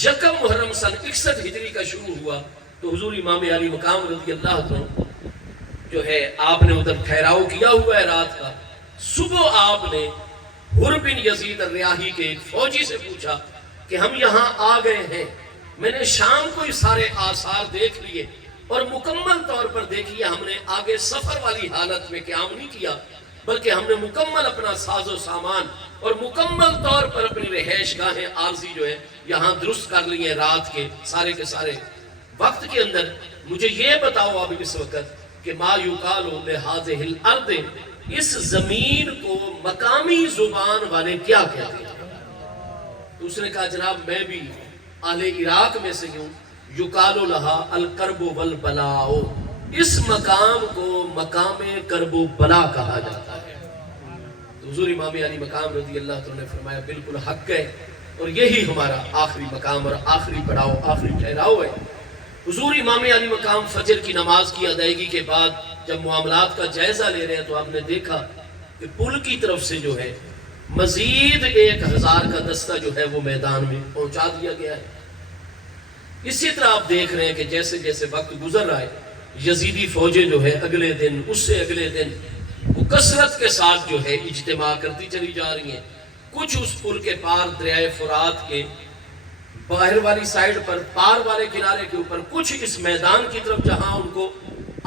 یکم محرم سن 61 ہجری کا شروع ہوا تو حضور امام علی مقام رضی اللہ عنہ جو ہے آپ نے ادھر ٹھہراؤ کیا ہوا ہے رات کا۔ صبح آپ نے حر بن یزید الریاحی کے ایک فوجی سے پوچھا کہ ہم یہاں آ گئے ہیں، میں نے شام کو ہی سارے آثار دیکھ لیے اور مکمل طور پر دیکھیے، ہم نے آگے سفر والی حالت میں قیام نہیں کیا، بلکہ ہم نے مکمل اپنا ساز و سامان اور مکمل طور پر اپنی رہائش گاہیں عارضی جو ہے یہاں درست کر لی ہیں رات کے سارے وقت کے اندر۔ مجھے یہ بتاؤ اب اس وقت کہ ما یقال لہذہ الارض، اس زمین کو مقامی زبان والے کیا کہتے ہیں؟ تو اس نے کہا جناب میں بھی اہل عراق میں سے ہوں، یقال لہا الکرب والبلاء، اس مقام کو مقام کرب و بلا کہا جاتا ہے۔ تو حضور امام علی مقام رضی اللہ عنہ نے فرمایا بالکل حق ہے، اور یہی ہمارا آخری مقام اور آخری پڑاؤ، آخری ٹھہراؤ ہے۔ حضور امام علی مقام فجر کی نماز کی ادائیگی کے بعد جب معاملات کا جائزہ لے رہے ہیں تو آپ نے دیکھا کہ پل کی طرف سے جو ہے مزید 1000 کا دستہ جو ہے وہ میدان میں پہنچا دیا گیا ہے۔ اسی طرح آپ دیکھ رہے ہیں کہ جیسے جیسے وقت گزر رہا ہے یزیدی فوجیں جو ہے اگلے دن اس سے اگلے دن وہ کثرت کے ساتھ جو ہے اجتماع کرتی چلی جا رہی ہیں۔ کچھ اس پل کے پار دریائے فرات کے باہر والی سائیڈ پر، پار والے کنارے کے اوپر، کچھ اس میدان کی طرف جہاں ان کو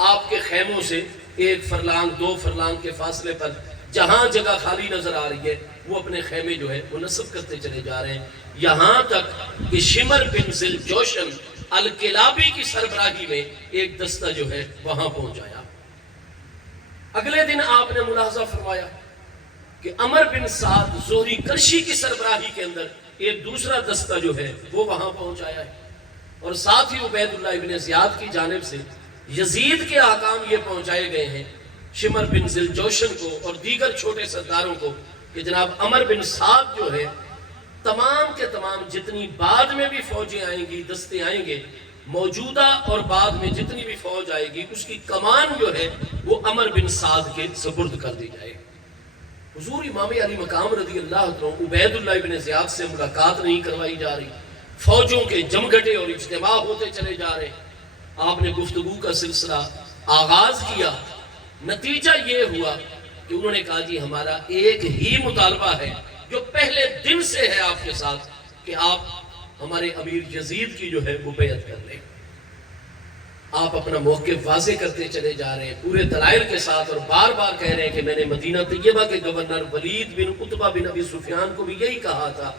آپ کے خیموں سے 1 فرلانگ 2 فرلانگ کے فاصلے پر جہاں جگہ خالی نظر آ رہی ہے وہ اپنے خیمے جو ہے وہ نصب کرتے چلے جا رہے ہیں، یہاں تک کہ شمر بن ذل جوشن الکلابی کی سربراہی میں ایک دستہ جو ہے وہاں پہنچایا۔ اگلے دن آپ نے ملاحظہ فرمایا کہ عمر بن سعد زہری کرشی کی سربراہی کے اندر ایک دوسرا دستہ جو ہے وہ وہاں پہنچایا ہے، اور ساتھ ہی عبید اللہ ابن زیاد کی جانب سے یزید کے احکام یہ پہنچائے گئے ہیں شمر بن ذل جوشن کو اور دیگر چھوٹے سرداروں کو کہ جناب عمر بن سعد جو ہے تمام کے تمام جتنی بعد میں بھی فوجیں آئیں گی، دستے آئیں گے، موجودہ اور بعد میں جتنی بھی فوج آئے گی اس کی کمان جو ہے وہ عمر بن سعد کے سپرد کر دی جائے۔ حضور امام علی مقام رضی اللہ عنہ عبید اللہ ابن زیاد سے ملاقات نہیں کروائی جا رہی، فوجوں کے جمگھٹے اور اجتماع ہوتے چلے جا رہے۔ آپ نے گفتگو کا سلسلہ آغاز کیا، نتیجہ یہ ہوا کہ انہوں نے کہا جی ہمارا ایک ہی مطالبہ ہے جو پہلے دن سے ہے آپ کے ساتھ، کہ آپ ہمارے امیر یزید کی جو ہے وہ بیعت کر لیں۔ آپ اپنا موقف واضح کرتے چلے جا رہے ہیں پورے دلائل کے ساتھ، اور بار بار کہہ رہے ہیں کہ میں نے مدینہ طیبہ کے گورنر ولید بن عتبہ بن ابی سفیان کو بھی یہی کہا تھا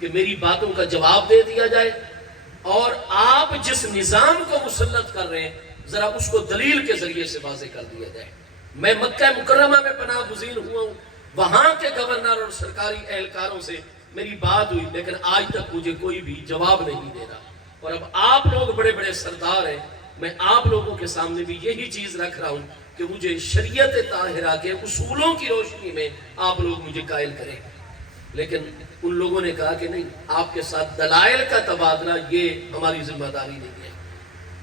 کہ میری باتوں کا جواب دے دیا جائے، اور آپ جس نظام کو مسلط کر رہے ہیں ذرا اس کو دلیل کے ذریعے سے واضح کر دیا جائے۔ میں مکہ مکرمہ میں پناہ گزین ہوا ہوں، وہاں کے گورنر اور سرکاری اہلکاروں سے میری بات ہوئی، لیکن آج تک مجھے کوئی بھی جواب نہیں دے رہا۔ اور اب آپ لوگ بڑے بڑے سردار ہیں، میں آپ لوگوں کے سامنے بھی یہی چیز رکھ رہا ہوں کہ مجھے شریعت طاہرہ کے اصولوں کی روشنی میں آپ لوگ مجھے قائل کریں۔ لیکن ان لوگوں نے کہا کہ نہیں، آپ کے ساتھ دلائل کا تبادلہ یہ ہماری ذمہ داری نہیں ہے،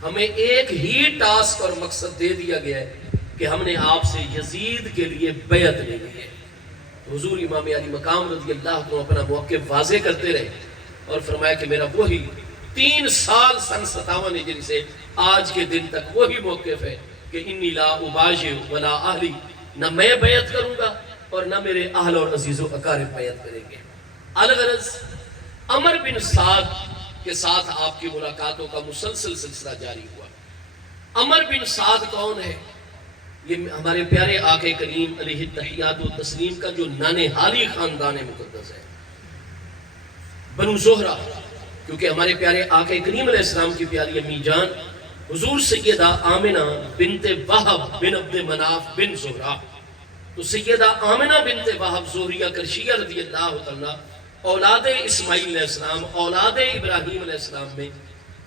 ہمیں ایک ہی ٹاسک اور مقصد دے دیا گیا ہے کہ ہم نے آپ سے یزید کے لیے بیعت لینی ہے۔ حضور امام علی مقام رضی اللہ عنہ اپنا موقف واضح کرتے رہے اور فرمایا کہ میرا وہی 3 سال سن 57 ہجری سے آج کے دن تک وہی موقف ہے کہ انی لا اباشر ولا اہلی، نہ میں بیعت کروں گا اور نہ میرے اہل اور عزیز و اقارب بیعت کریں گے۔ الغرض عمر بن سعد کے ساتھ آپ کی ملاقاتوں کا مسلسل سلسلہ جاری ہوا۔ عمر بن سعد کون ہے؟ یہ ہمارے پیارے آقا کریم علیہ التحیات و تسلیم کا جو نانہالی خاندان مقدس ہے، بنو زہرہ، کیونکہ ہمارے پیارے آقا کریم علیہ السلام کی پیاری امی جان حضور سیدہ آمنہ بنت وہب بن عبد مناف بن زہرہ، تو سیدہ آمنہ بنت وہب زہریہ کرشیہ رضی اللہ تعالیٰ اولاد اسماعیل علیہ السلام، اولاد ابراہیم علیہ السلام میں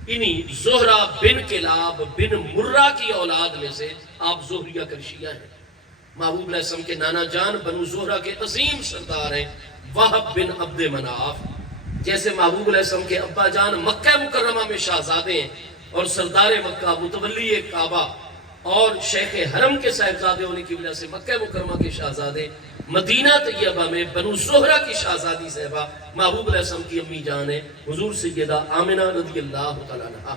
انہی زہرہ بن کلاب بن مرہ کی اولاد میں سے آپ زہریہ کرشیہ ہیں۔ محبوب علیہ السلام کے نانا جان بنو زہرہ کے عظیم سردار ہیں وہب بن عبد مناف، جیسے محبوب علیہ السلام کے ابا جان مکہ مکرمہ میں شہزادے ہیں اور سردار مکہ متولی کعبہ اور شیخ حرم کے صاحبزادے ہونے کی وجہ سے مکہ مکرمہ کے شہزادے، مدینہ طیبہ میں بنو زہرہ کی شہزادی صاحبہ محبوب علیہ السلام کی امی جان ہے حضور سیدہ آمنہ رضی اللہ تعالیٰ عنہا۔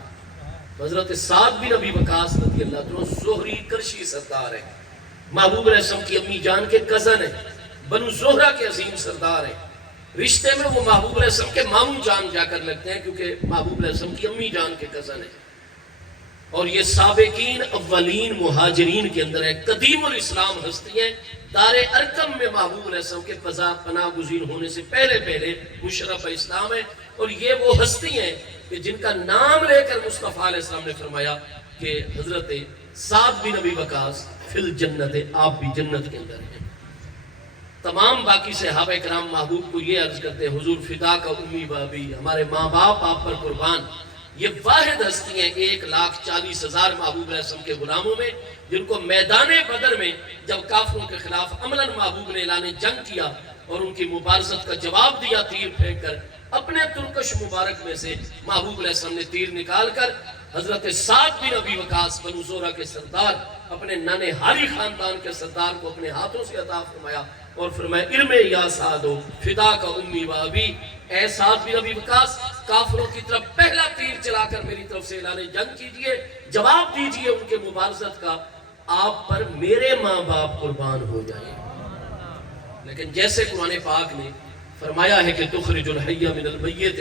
حضرت سعد بن ابی وقاص رضی اللہ عنہ زہری کرشی سردار ہے، محبوب علیہ السلام کی امی جان کے کزن ہیں، بنو زہرہ کے عظیم سردار ہیں۔ رشتے میں وہ محبوب علیہ السلام کے ماموں جان جا کر لگتے ہیں کیونکہ محبوب علیہ السلام کی امی جان کے کزن ہیں، اور یہ سابقین اولین مہاجرین کے اندر ہے، قدیم الاسلام ہستی ہیں۔ دار ارقم میں محبوب علیہ السلام کے پناہ گزین ہونے سے پہلے مشرف اسلام ہے، اور یہ وہ ہستی ہیں کہ جن کا نام لے کر مصطفیٰ علیہ السلام نے فرمایا کہ حضرت سعد بن ابی وقاص فی الجنت، آپ بھی جنت کے اندر ہیں۔ تمام باقی صحابہ کرام محبوب کو یہ عرض کرتے ہیں حضور فدا کا امی بابی، ہمارے ماں باپ آپ پر قربان۔ یہ واحد ہستی ہیں 1,40,000 محبوب علیہ السلام کے غلاموں میں جن کو میدان بدر میں جب کافروں کے خلاف عملاً محبوب نے اعلان جنگ کیا اور ان کی مبارزت کا جواب دیا تیر پھینک کر، اپنے ترکش مبارک میں سے محبوب علیہ السلام نے تیر نکال کر حضرت سعد بن ابی وقاص بنو زہرہ کے سردار، اپنے نانہالی خاندان کے سردار کو اپنے ہاتھوں سے عطا فرمایا اور فرمایا ارم یا سعدو فدا کا امی و ابی، اے سعد بن ابی وقاص کافروں کی طرف پہلا تیر چلا کر میری طرف سے اعلان جنگ کیجئے، جواب دیجئے ان کے مبارزت کا، آپ پر میرے ماں باپ قربان ہو جائیں۔ لیکن جیسے قرآن پاک نے فرمایا ہے کہ تخرج الحی من المیت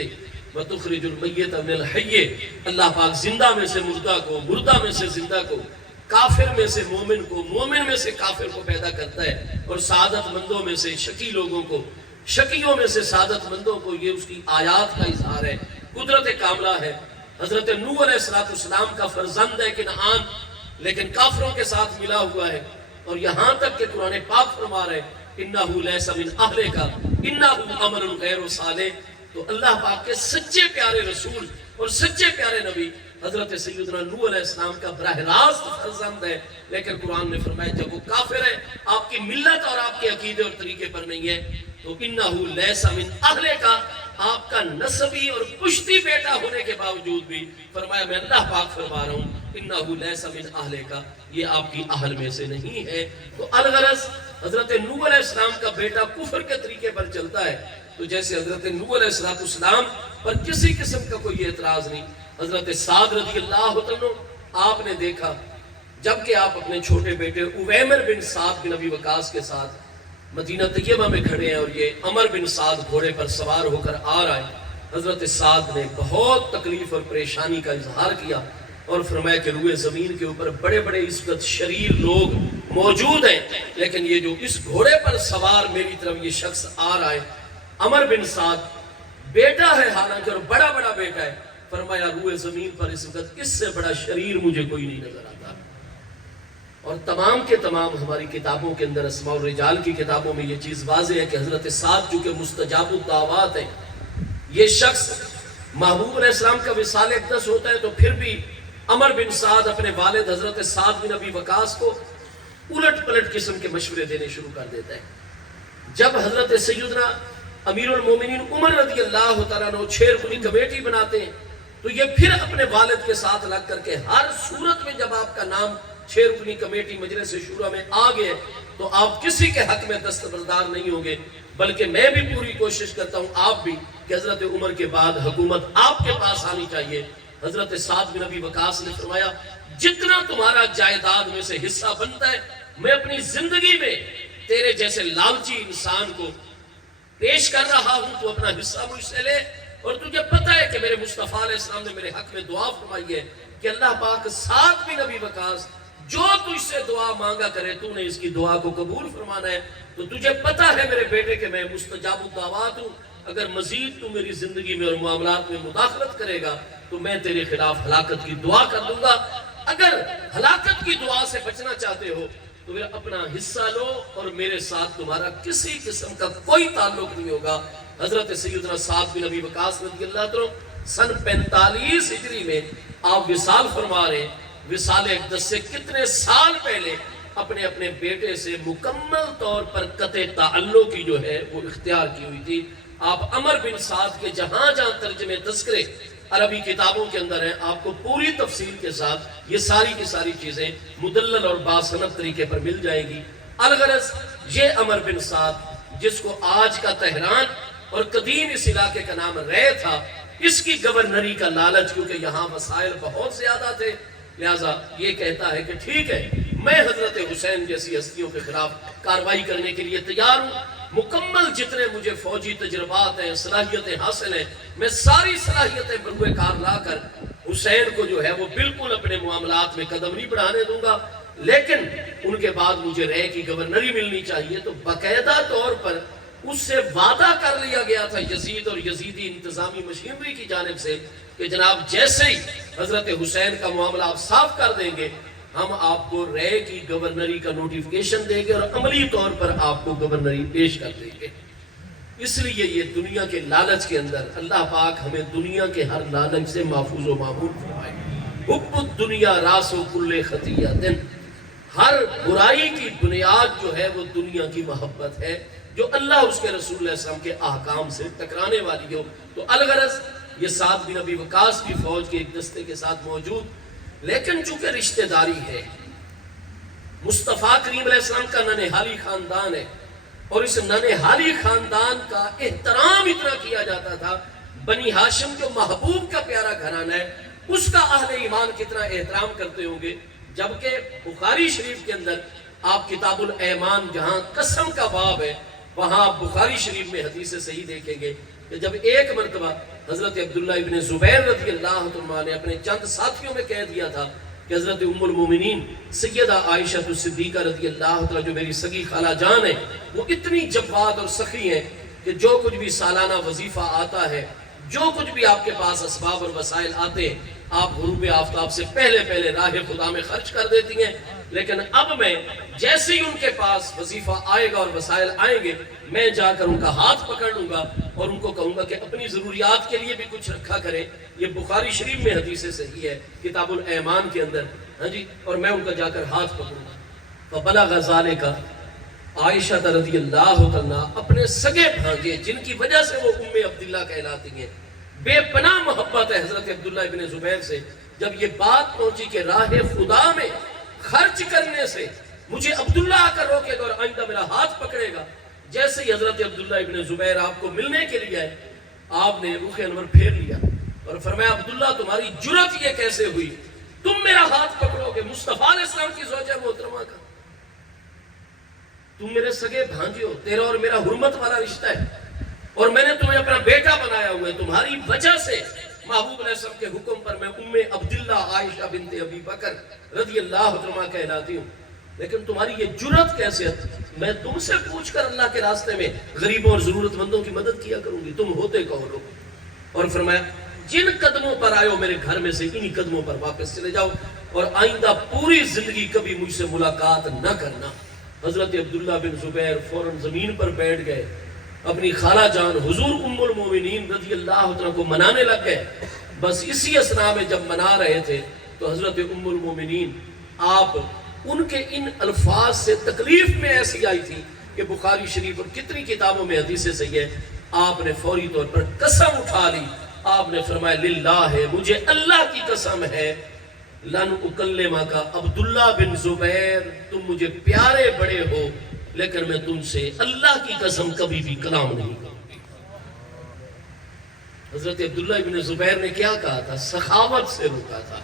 وتخرج المیت من الحی، اللہ پاک زندہ میں سے مردہ کو، مردہ میں سے زندہ کو، کافر میں سے مومن کو، مومن میں سے کافر کو پیدا کرتا ہے، اور سعادت مندوں میں سے شقی لوگوں کو، شقیوں میں سے سعادت مندوں کو، یہ اس کی آیات کا اظہار ہے، قدرت کاملہ ہے۔ حضرت نوح علیہ السلام کا فرزند ہے کنعان، لیکن کافروں کے ساتھ ملا ہوا ہے، اور یہاں تک کہ قرآن پاک فرما رہے انہو لیس من اہلک انہو عمل غیر صالح، تو اللہ پاک کے سچے پیارے رسول اور سچے پیارے نبی حضرت سیدنا نوح علیہ السلام کا براہ راست فرزند ہے، لیکن قرآن نے فرمایا جب وہ کافر ہے، آپ کی ملت اور آپ کے عقیدے اور طریقے پر نہیں ہے، تو انہو لیس من اہلک، آپ کا نسبی اور پشتی بیٹا ہونے کے باوجود بھی فرمایا میں اللہ پاک فرما رہا ہوں انہو لیس من اہلک، یہ آپ کی اہل میں سے نہیں ہے۔ تو الغرض حضرت نوح علیہ السلام کا بیٹا کفر کے طریقے پر چلتا ہے، تو جیسے حضرت نوح علیہ السلام پر کسی قسم کا کوئی اعتراض نہیں، حضرت سعد رضی اللہ عنہ آپ نے دیکھا جبکہ آپ اپنے چھوٹے بیٹے اویمر بن سعد بن ابی وقاص کے ساتھ مدینہ طیبہ میں کھڑے ہیں، اور یہ عمر بن سعد گھوڑے پر سوار ہو کر آ رہا ہے، حضرت سعد نے بہت تکلیف اور پریشانی کا اظہار کیا اور فرمایا کہ روئے زمین کے اوپر بڑے بڑے عزت شریر لوگ موجود ہیں، لیکن یہ جو اس گھوڑے پر سوار میری طرف یہ شخص آ رہا ہے، عمر بن سعد بیٹا ہے حالانکہ اور بڑا بڑا بیٹا ہے، فرمایا روئے زمین پر اس وقت اس سے بڑا شریر مجھے کوئی نہیں نظر آتا۔ اور تمام کے تمام ہماری کتابوں کے اندر اسماء الرجال کی کتابوں میں یہ چیز واضح ہے کہ حضرت سعد چونکہ مستجاب الدعوات ہے، یہ شخص محبوب علیہ السلام کا وصال اقدس ہوتا ہے، تو پھر بھی عمر بن سعد اپنے والد حضرت سعد بن ابی وقاص کو الٹ پلٹ قسم کے مشورے دینے شروع کر دیتا ہے۔ جب حضرت سیدنا امیر المومنین عمر رضی اللہ تعالیٰ عنہ 6 رکنی کمیٹی بناتے ہیں، تو یہ پھر اپنے والد کے ساتھ لگ کر کے ہر صورت میں جب آپ کا نام 6 رکنی کمیٹی مجلس شورا میں آ گئے تو آپ کسی کے حق میں دستبردار نہیں ہوں گے، بلکہ میں بھی پوری کوشش کرتا ہوں آپ بھی کہ حضرت عمر کے بعد حکومت آپ کے پاس آنی چاہیے۔ حضرت سعد بن ابی وقاص نے فرمایا جتنا تمہارا جائیداد میں سے حصہ بنتا ہے میں اپنی زندگی میں تیرے جیسے لالچی انسان کو پیش کر رہا ہوں، تو اپنا حصہ مجھ سے لے، اور تجھے پتہ ہے کہ میرے مصطفیٰ علیہ السلام نے میرے حق میں دعا فرمائی ہے کہ اللہ پاک سعد بن ابی وقاص جو تجھ سے دعا مانگا کرے تو نے اس کی دعا کو قبول فرمانا ہے، تو تجھے پتہ ہے میرے بیٹے کہ میں مستجاب الدعوات ہوں، اگر مزید تو میری زندگی میں اور معاملات میں مداخلت کرے گا تو میں تیرے خلاف ہلاکت کی دعا کر دوں گا، اگر ہلاکت کی دعا سے بچنا چاہتے ہو تو پھر اپنا حصہ لو اور میرے ساتھ تمہارا کسی قسم کا کوئی تعلق نہیں ہوگا۔ حضرت سیدنا سعد بن ابی وقاص رضی اللہ عنہ سن 45 ہجری میں آپ وصال فرما رہے ہیں، وصال اقدس سے کتنے سال پہلے اپنے اپنے بیٹے سے مکمل طور پر قطع تعلق کی جو ہے وہ اختیار کی ہوئی تھی۔ آپ عمر بن سعد کے جہاں جہاں ترجمے تذکرے عربی کتابوں کے اندر ہیں، آپ کو پوری تفصیل کے ساتھ یہ ساری کی ساری چیزیں مدلل اور باسند طریقے پر مل جائیں گی۔ الغرض یہ عمر بن سعد جس کو آج کا تہران اور قدیم اس علاقے کا نام رے تھا، اس کی گورنری کا لالچ، کیونکہ یہاں وسائل بہت زیادہ تھے، لہٰذا یہ کہتا ہے کہ ٹھیک ہے میں حضرت حسین جیسی ہستیوں کے خلاف کارروائی کرنے کے لیے تیار ہوں، مکمل جتنے مجھے فوجی تجربات ہیں، صلاحیتیں حاصل ہیں، میں ساری صلاحیتیں بروئے کار لا کر حسین کو جو ہے وہ بالکل اپنے معاملات میں قدم نہیں بڑھانے دوں گا، لیکن ان کے بعد مجھے رے کی گورنری ملنی چاہیے۔ تو باقاعدہ طور پر اس سے وعدہ کر لیا گیا تھا یزید اور یزیدی انتظامی مشینری کی جانب سے کہ جناب جیسے ہی حضرت حسین کا معاملہ آپ صاف کر دیں گے ہم آپ کو رے کی گورنری کا نوٹیفیکیشن دیں گے اور عملی طور پر آپ کو گورنری پیش کر دیں گے۔ اس لیے یہ دنیا کے لالچ کے اندر اللہ پاک ہمیں دنیا کے ہر لالچ سے محفوظ و معمول فرمائے۔ حب الدنیا راس و کل خطیۃ، ہر برائی کی بنیاد جو ہے وہ دنیا کی محبت ہے، جو اللہ اس کے رسول علیہ السلام کے احکام سے ٹکرانے والی ہو۔ تو الغرض یہ سعد بن ابی وقاص کی فوج کے ایک دستے کے ساتھ موجود، لیکن چونکہ رشتہ داری ہے، مصطفیٰ کریم علیہ السلام کا ننہالی خاندان ہے، اور اس ننہالی خاندان کا احترام اتنا کیا جاتا تھا، بنی ہاشم جو محبوب کا پیارا گھرانہ ہے اس کا اہل ایمان کتنا احترام کرتے ہوں گے، جبکہ بخاری شریف کے اندر آپ کتاب الایمان جہاں قسم کا باب ہے وہاں آپ بخاری شریف میں حدیث صحیح دیکھیں گے کہ جب ایک مرتبہ حضرت عبداللہ ابن زبیر رضی اللہ عنہ نے اپنے چند ساتھیوں میں کہہ دیا تھا کہ حضرت ام المومنین سیدہ عائشہ الصدیقہ رضی اللہ عنہ جو میری سگی خالہ جان ہے وہ اتنی جواد اور سخی ہیں کہ جو کچھ بھی سالانہ وظیفہ آتا ہے، جو کچھ بھی آپ کے پاس اسباب اور وسائل آتے ہیں، آپ غروب آفتاب سے پہلے راہ خدا میں خرچ کر دیتی ہیں، لیکن اب میں جیسے ہی ان کے پاس وظیفہ آئے گا اور وسائل آئیں گے میں جا کر ان کا ہاتھ پکڑ لوں گا اور ان کو کہوں گا کہ اپنی ضروریات کے لیے بھی کچھ رکھا کریں۔ یہ بخاری شریف میں حدیث صحیح ہے کتاب الایمان کے اندر، ہاں جی، اور میں ان کا جا کر ہاتھ پکڑوں گا۔ فبلغ ذالک، عائشہ رضی اللہ عنہا اپنے سگے بھانجے جن کی وجہ سے وہ ام عبداللہ کہلاتی ہیں، بے پناہ محبت ہے حضرت عبداللہ ابن زبیر سے، جب یہ بات پہنچی کہ راہ خدا میں خرچ کرنے سے مجھے عبداللہ آ کر روکے گا اور آئندہ میرا ہاتھ پکڑے گا، جیسے ہی حضرت عبداللہ ابن زبیر آپ کو ملنے کے لیے آئے آپ نے رخ انور پھیر لیا اور فرمایا عبداللہ تمہاری جرأت یہ کیسے ہوئی، تم میرا ہاتھ پکڑو گے مصطفیٰ علیہ السلام کی زوجہ محترمہ کا، تم میرے سگے بھانجے ہو، تیرا اور میرا حرمت والا رشتہ ہے، اور میں نے تمہیں اپنا بیٹا بنایا ہوا ہے، تمہاری وجہ سے محبوب علیہ السلام کے حکم پر میں عبداللہ عائشہ بنت ابی بکر رضی اللہ عنہا کہلاتی ہوں، لیکن تمہاری یہ جرت کیسے ہے؟ میں تم سے پوچھ کر اللہ کے راستے میں غریبوں اور ضرورت مندوں کی مدد کیا کروں گی، تم ہوتے کون ہو؟ اور فرمایا جن قدموں پر آئے ہو میرے گھر میں سے انہی قدموں پر واپس چلے جاؤ، اور آئندہ پوری زندگی کبھی مجھ سے ملاقات نہ کرنا۔ حضرت عبداللہ بن زبیر فوراً زمین پر بیٹھ گئے، اپنی خالہ جان حضور ام المومنین رضی اللہ عنہ کو منانے لگ گئے۔ بس اسی اثناء میں جب منا رہے تھے تو حضرت ام المومنین آپ ان کے ان الفاظ سے تکلیف میں ایسی آئی تھی کہ بخاری شریف اور کتنی کتابوں میں حدیث صحیح ہے، آپ نے فوری طور پر قسم اٹھا لی۔ آپ نے فرمایا للہ ہے، مجھے اللہ کی قسم ہے، لن اکلمک عبداللہ بن زبیر، تم مجھے پیارے بڑے ہو لیکن میں تم سے اللہ کی قسم کبھی بھی کلام نہیں کروں گی۔ حضرت عبداللہ بن زبیر نے کیا کہا تھا؟ سخاوت سے روکا تھا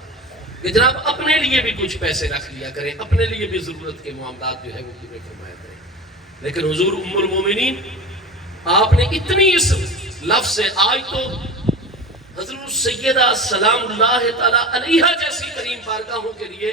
کہ جناب اپنے لیے بھی کچھ پیسے رکھ لیا کریں، اپنے لیے بھی ضرورت کے معاملات جو ہے وہ پورے فرمایا کریں۔ لیکن حضور ام المومنین آپ نے اتنی اس لفظ سے، آج تو حضرت سیدہ سلام اللہ تعالیٰ علیہا جیسی کریم بارگاہوں کے لیے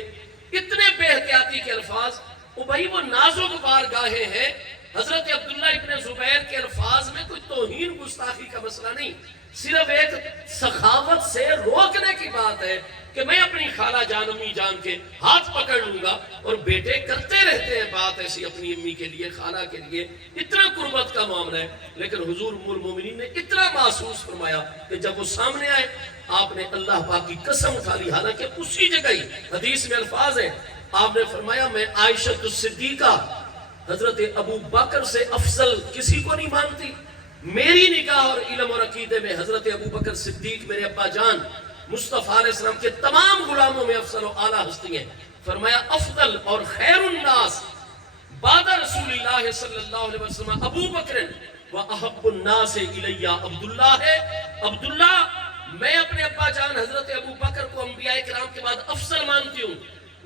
اتنے بے احتیاطی کے الفاظ، وہ بھائی وہ نازک بارگاہیں ہیں۔ حضرت عبداللہ ابن زبیر کے الفاظ میں کوئی توہین گستاخی کا مسئلہ نہیں، صرف ایک سخاوت سے روکنے کی بات ہے کہ میں اپنی خالہ جان امی جان کے ہاتھ پکڑ لوں گا، اور بیٹے کرتے رہتے ہیں بات ایسی اپنی امی کے لیے، خالہ کے لیے، اتنا قربت کا معاملہ ہے۔ لیکن حضور ام المومنین نے اتنا محسوس فرمایا کہ جب وہ سامنے آئے آپ نے اللہ پاک کی قسم اٹھا لی، حالانکہ اسی جگہ ہی حدیث میں الفاظ ہیں، آپ نے فرمایا میں عائشہ الصدیقہ حضرت ابو بکر سے افضل کسی کو نہیں مانتی، میری نگاہ اور علم اور عقیدے میں حضرت ابو بکر صدیق میرے ابا جان مصطفیٰ علیہ السلام کے تمام غلاموں میں افضل و اعلیٰ ہستی ہیں۔ فرمایا افضل اور خیر الناس بعد رسول اللہ صلی اللہ علیہ وسلم ابو بکر و احب الناس الیہ عبداللہ ہے۔ عبداللہ میں اپنے ابا جان حضرت ابو بکر کو انبیاء کرام کے بعد افضل مانتی ہوں،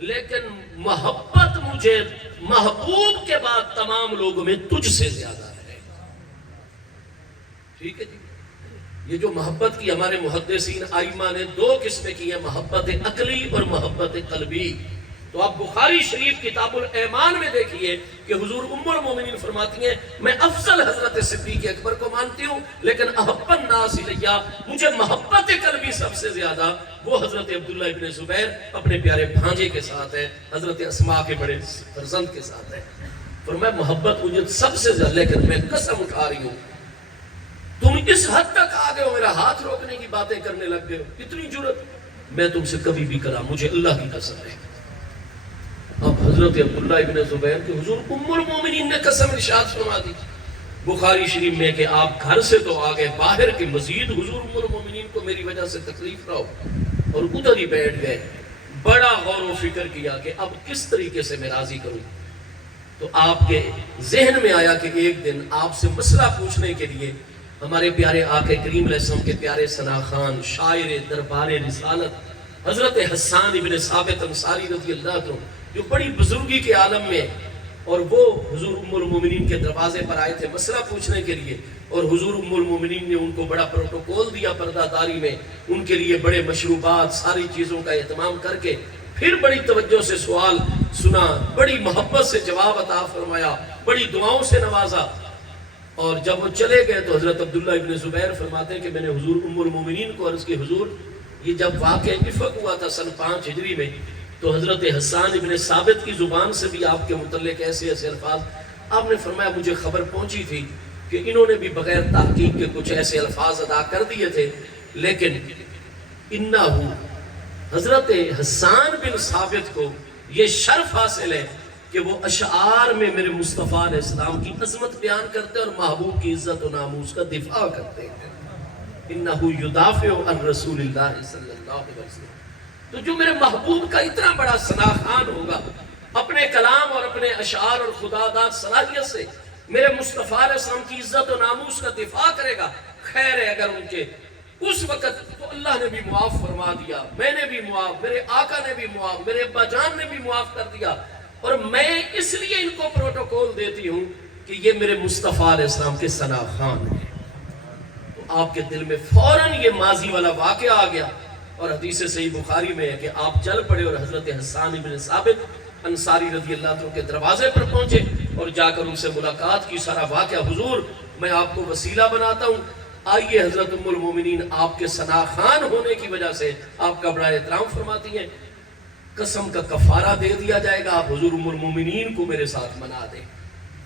لیکن محبت مجھے محبوب کے بعد تمام لوگوں میں تجھ سے زیادہ ہے۔ ٹھیک ہے جی، یہ جو محبت کی ہمارے محدثین ائمہ نے دو قسمیں کی ہیں، محبت عقلی اور محبت قلبی۔ تو آپ بخاری شریف کتاب الایمان میں دیکھیے کہ حضور ام المومنین فرماتی ہیں میں افضل حضرت صدیق اکبر کو مانتی ہوں، لیکن احب الناس الیہ، مجھے محبت قلبی سب سے زیادہ وہ حضرت عبداللہ ابن زبیر اپنے پیارے بھانجے کے ساتھ ہے، حضرت اسماء کے بڑے فرزند کے ساتھ ہے۔ فرمایا محبت مجھے سب سے زیادہ، لیکن میں قسم اٹھا رہی ہوں تم اس حد تک آگے ہو، میرا ہاتھ روکنے کی باتیں کرنے لگ گئے ہو، اتنی جرت، میں تم سے کبھی بھی کلام، مجھے اللہ کی قسم ہے۔ اب حضرت عبداللہ ابن زبیر کے حضور ام المومنین نے قسم ارشاد فرما دی بخاری شریف میں کہ آپ گھر سے تو آگے، باہر کے مزید حضور ام المومنین کو میری وجہ سے تکلیف نہ ہو، اور ادھر ہی بیٹھ گئے۔ بڑا غور و فکر کیا کہ اب کس طریقے سے میں راضی کروں، تو آپ کے ذہن میں آیا کہ ایک دن آپ سے مسئلہ پوچھنے کے لیے ہمارے پیارے آقا کریم علیہ السلام کے پیارے ثنا خان، شاعر دربار رسالت حضرت حسان ابن ثابت انصاری رضی اللہ عنہ، جو بڑی بزرگی کے عالم میں، اور وہ حضور ام المومنین کے دروازے پر آئے تھے مسئلہ پوچھنے کے لیے، اور حضور ام المومنین نے ان کو بڑا پروٹوکول دیا پردہ داری میں، ان کے لیے بڑے مشروبات ساری چیزوں کا اہتمام کر کے پھر بڑی توجہ سے سوال سنا، بڑی محبت سے جواب عطا فرمایا، بڑی دعاؤں سے نوازا۔ اور جب وہ چلے گئے تو حضرت عبداللہ ابن زبیر فرماتے ہیں کہ میں نے حضور ام المومنین کو عرض کی حضور یہ جب واقعہ افق ہوا تھا سن 5 ہجری میں، تو حضرت حسان ابن ثابت کی زبان سے بھی آپ کے متعلق ایسے ایسے الفاظ، آپ نے فرمایا مجھے خبر پہنچی تھی کہ انہوں نے بھی بغیر تحقیق کے کچھ ایسے الفاظ ادا کر دیے تھے، لیکن انہو حضرت حسان بن ثابت کو یہ شرف حاصل ہے کہ وہ اشعار میں میرے مصطفیٰ علیہ السلام کی عظمت بیان کرتے اور محبوب کی عزت و ناموس کا دفاع کرتے ہیں۔ انہو یدافع عن رسول اللہ صلی اللہ علیہ وسلم۔ تو جو میرے محبوب کا اتنا بڑا ثنا خان ہوگا، اپنے کلام اور اپنے اشعار اور خداداد صلاحیت سے میرے مصطفیٰ علیہ السلام کی عزت و ناموس کا دفاع کرے گا، خیر ہے اگر ان کے اس وقت تو اللہ نے بھی معاف فرما دیا، میں نے بھی معاف، میرے آقا نے بھی معاف، میرے ابا جان نے بھی معاف کر دیا، اور میں اس لیے ان کو پروٹوکول دیتی ہوں کہ یہ میرے مصطفیٰ علیہ السلام کے ثنا خان ہیں۔ آپ کے دل میں فوراً یہ ماضی والا واقعہ آ گیا، اور حدیث صحیح بخاری میں ہے کہ آپ چل پڑے اور حضرت حسان بن ثابت انصاری رضی اللہ عنہ کے دروازے پر پہنچے اور جا کر ان سے ملاقات کی. سارا واقعہ: حضور میں آپ کو وسیلہ بناتا ہوں، آئیے. حضرت ام المومنین آپ کے ثنا خان ہونے کی وجہ سے آپ کا بڑا احترام فرماتی ہیں. قسم کا کفارہ دے دیا جائے گا، آپ حضور ام المومنین کو میرے ساتھ منا دیں.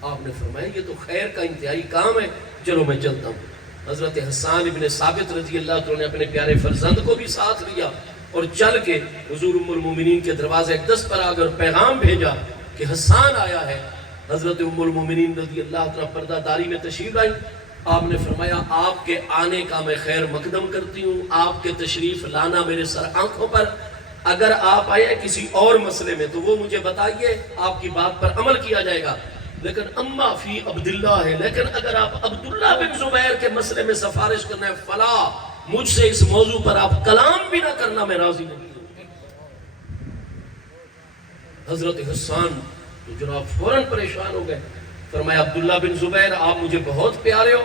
آپ نے فرمایا یہ تو خیر کا انتہائی کام ہے، چلو میں چلتا ہوں. حضرت حسان ابن ثابت رضی اللہ عنہ نے اپنے پیارے فرزند کو بھی ساتھ لیا اور چل کے حضور ام المومنین کے دروازے اقدس پر آ کر پیغام بھیجا کہ حسان آیا ہے. حضرت ام المومنین رضی اللہ عنہ پردہ داری میں تشریف لائی. آپ نے فرمایا آپ کے آنے کا میں خیر مقدم کرتی ہوں، آپ کے تشریف لانا میرے سر آنکھوں پر. اگر آپ آئے کسی اور مسئلے میں تو وہ مجھے بتائیے، آپ کی بات پر عمل کیا جائے گا. لیکن اما فی عبداللہ ہے، لیکن اگر آپ عبداللہ بن زبیر کے مسئلے میں سفارش کرنا ہے فلا، مجھ سے اس موضوع پر آپ کلام بھی نہ کرنا، میں راضی نہیں ہوں. حضرت حسان تو جناب فوراً پریشان ہو گئے. فرمایا عبداللہ بن زبیر آپ مجھے بہت پیارے ہو،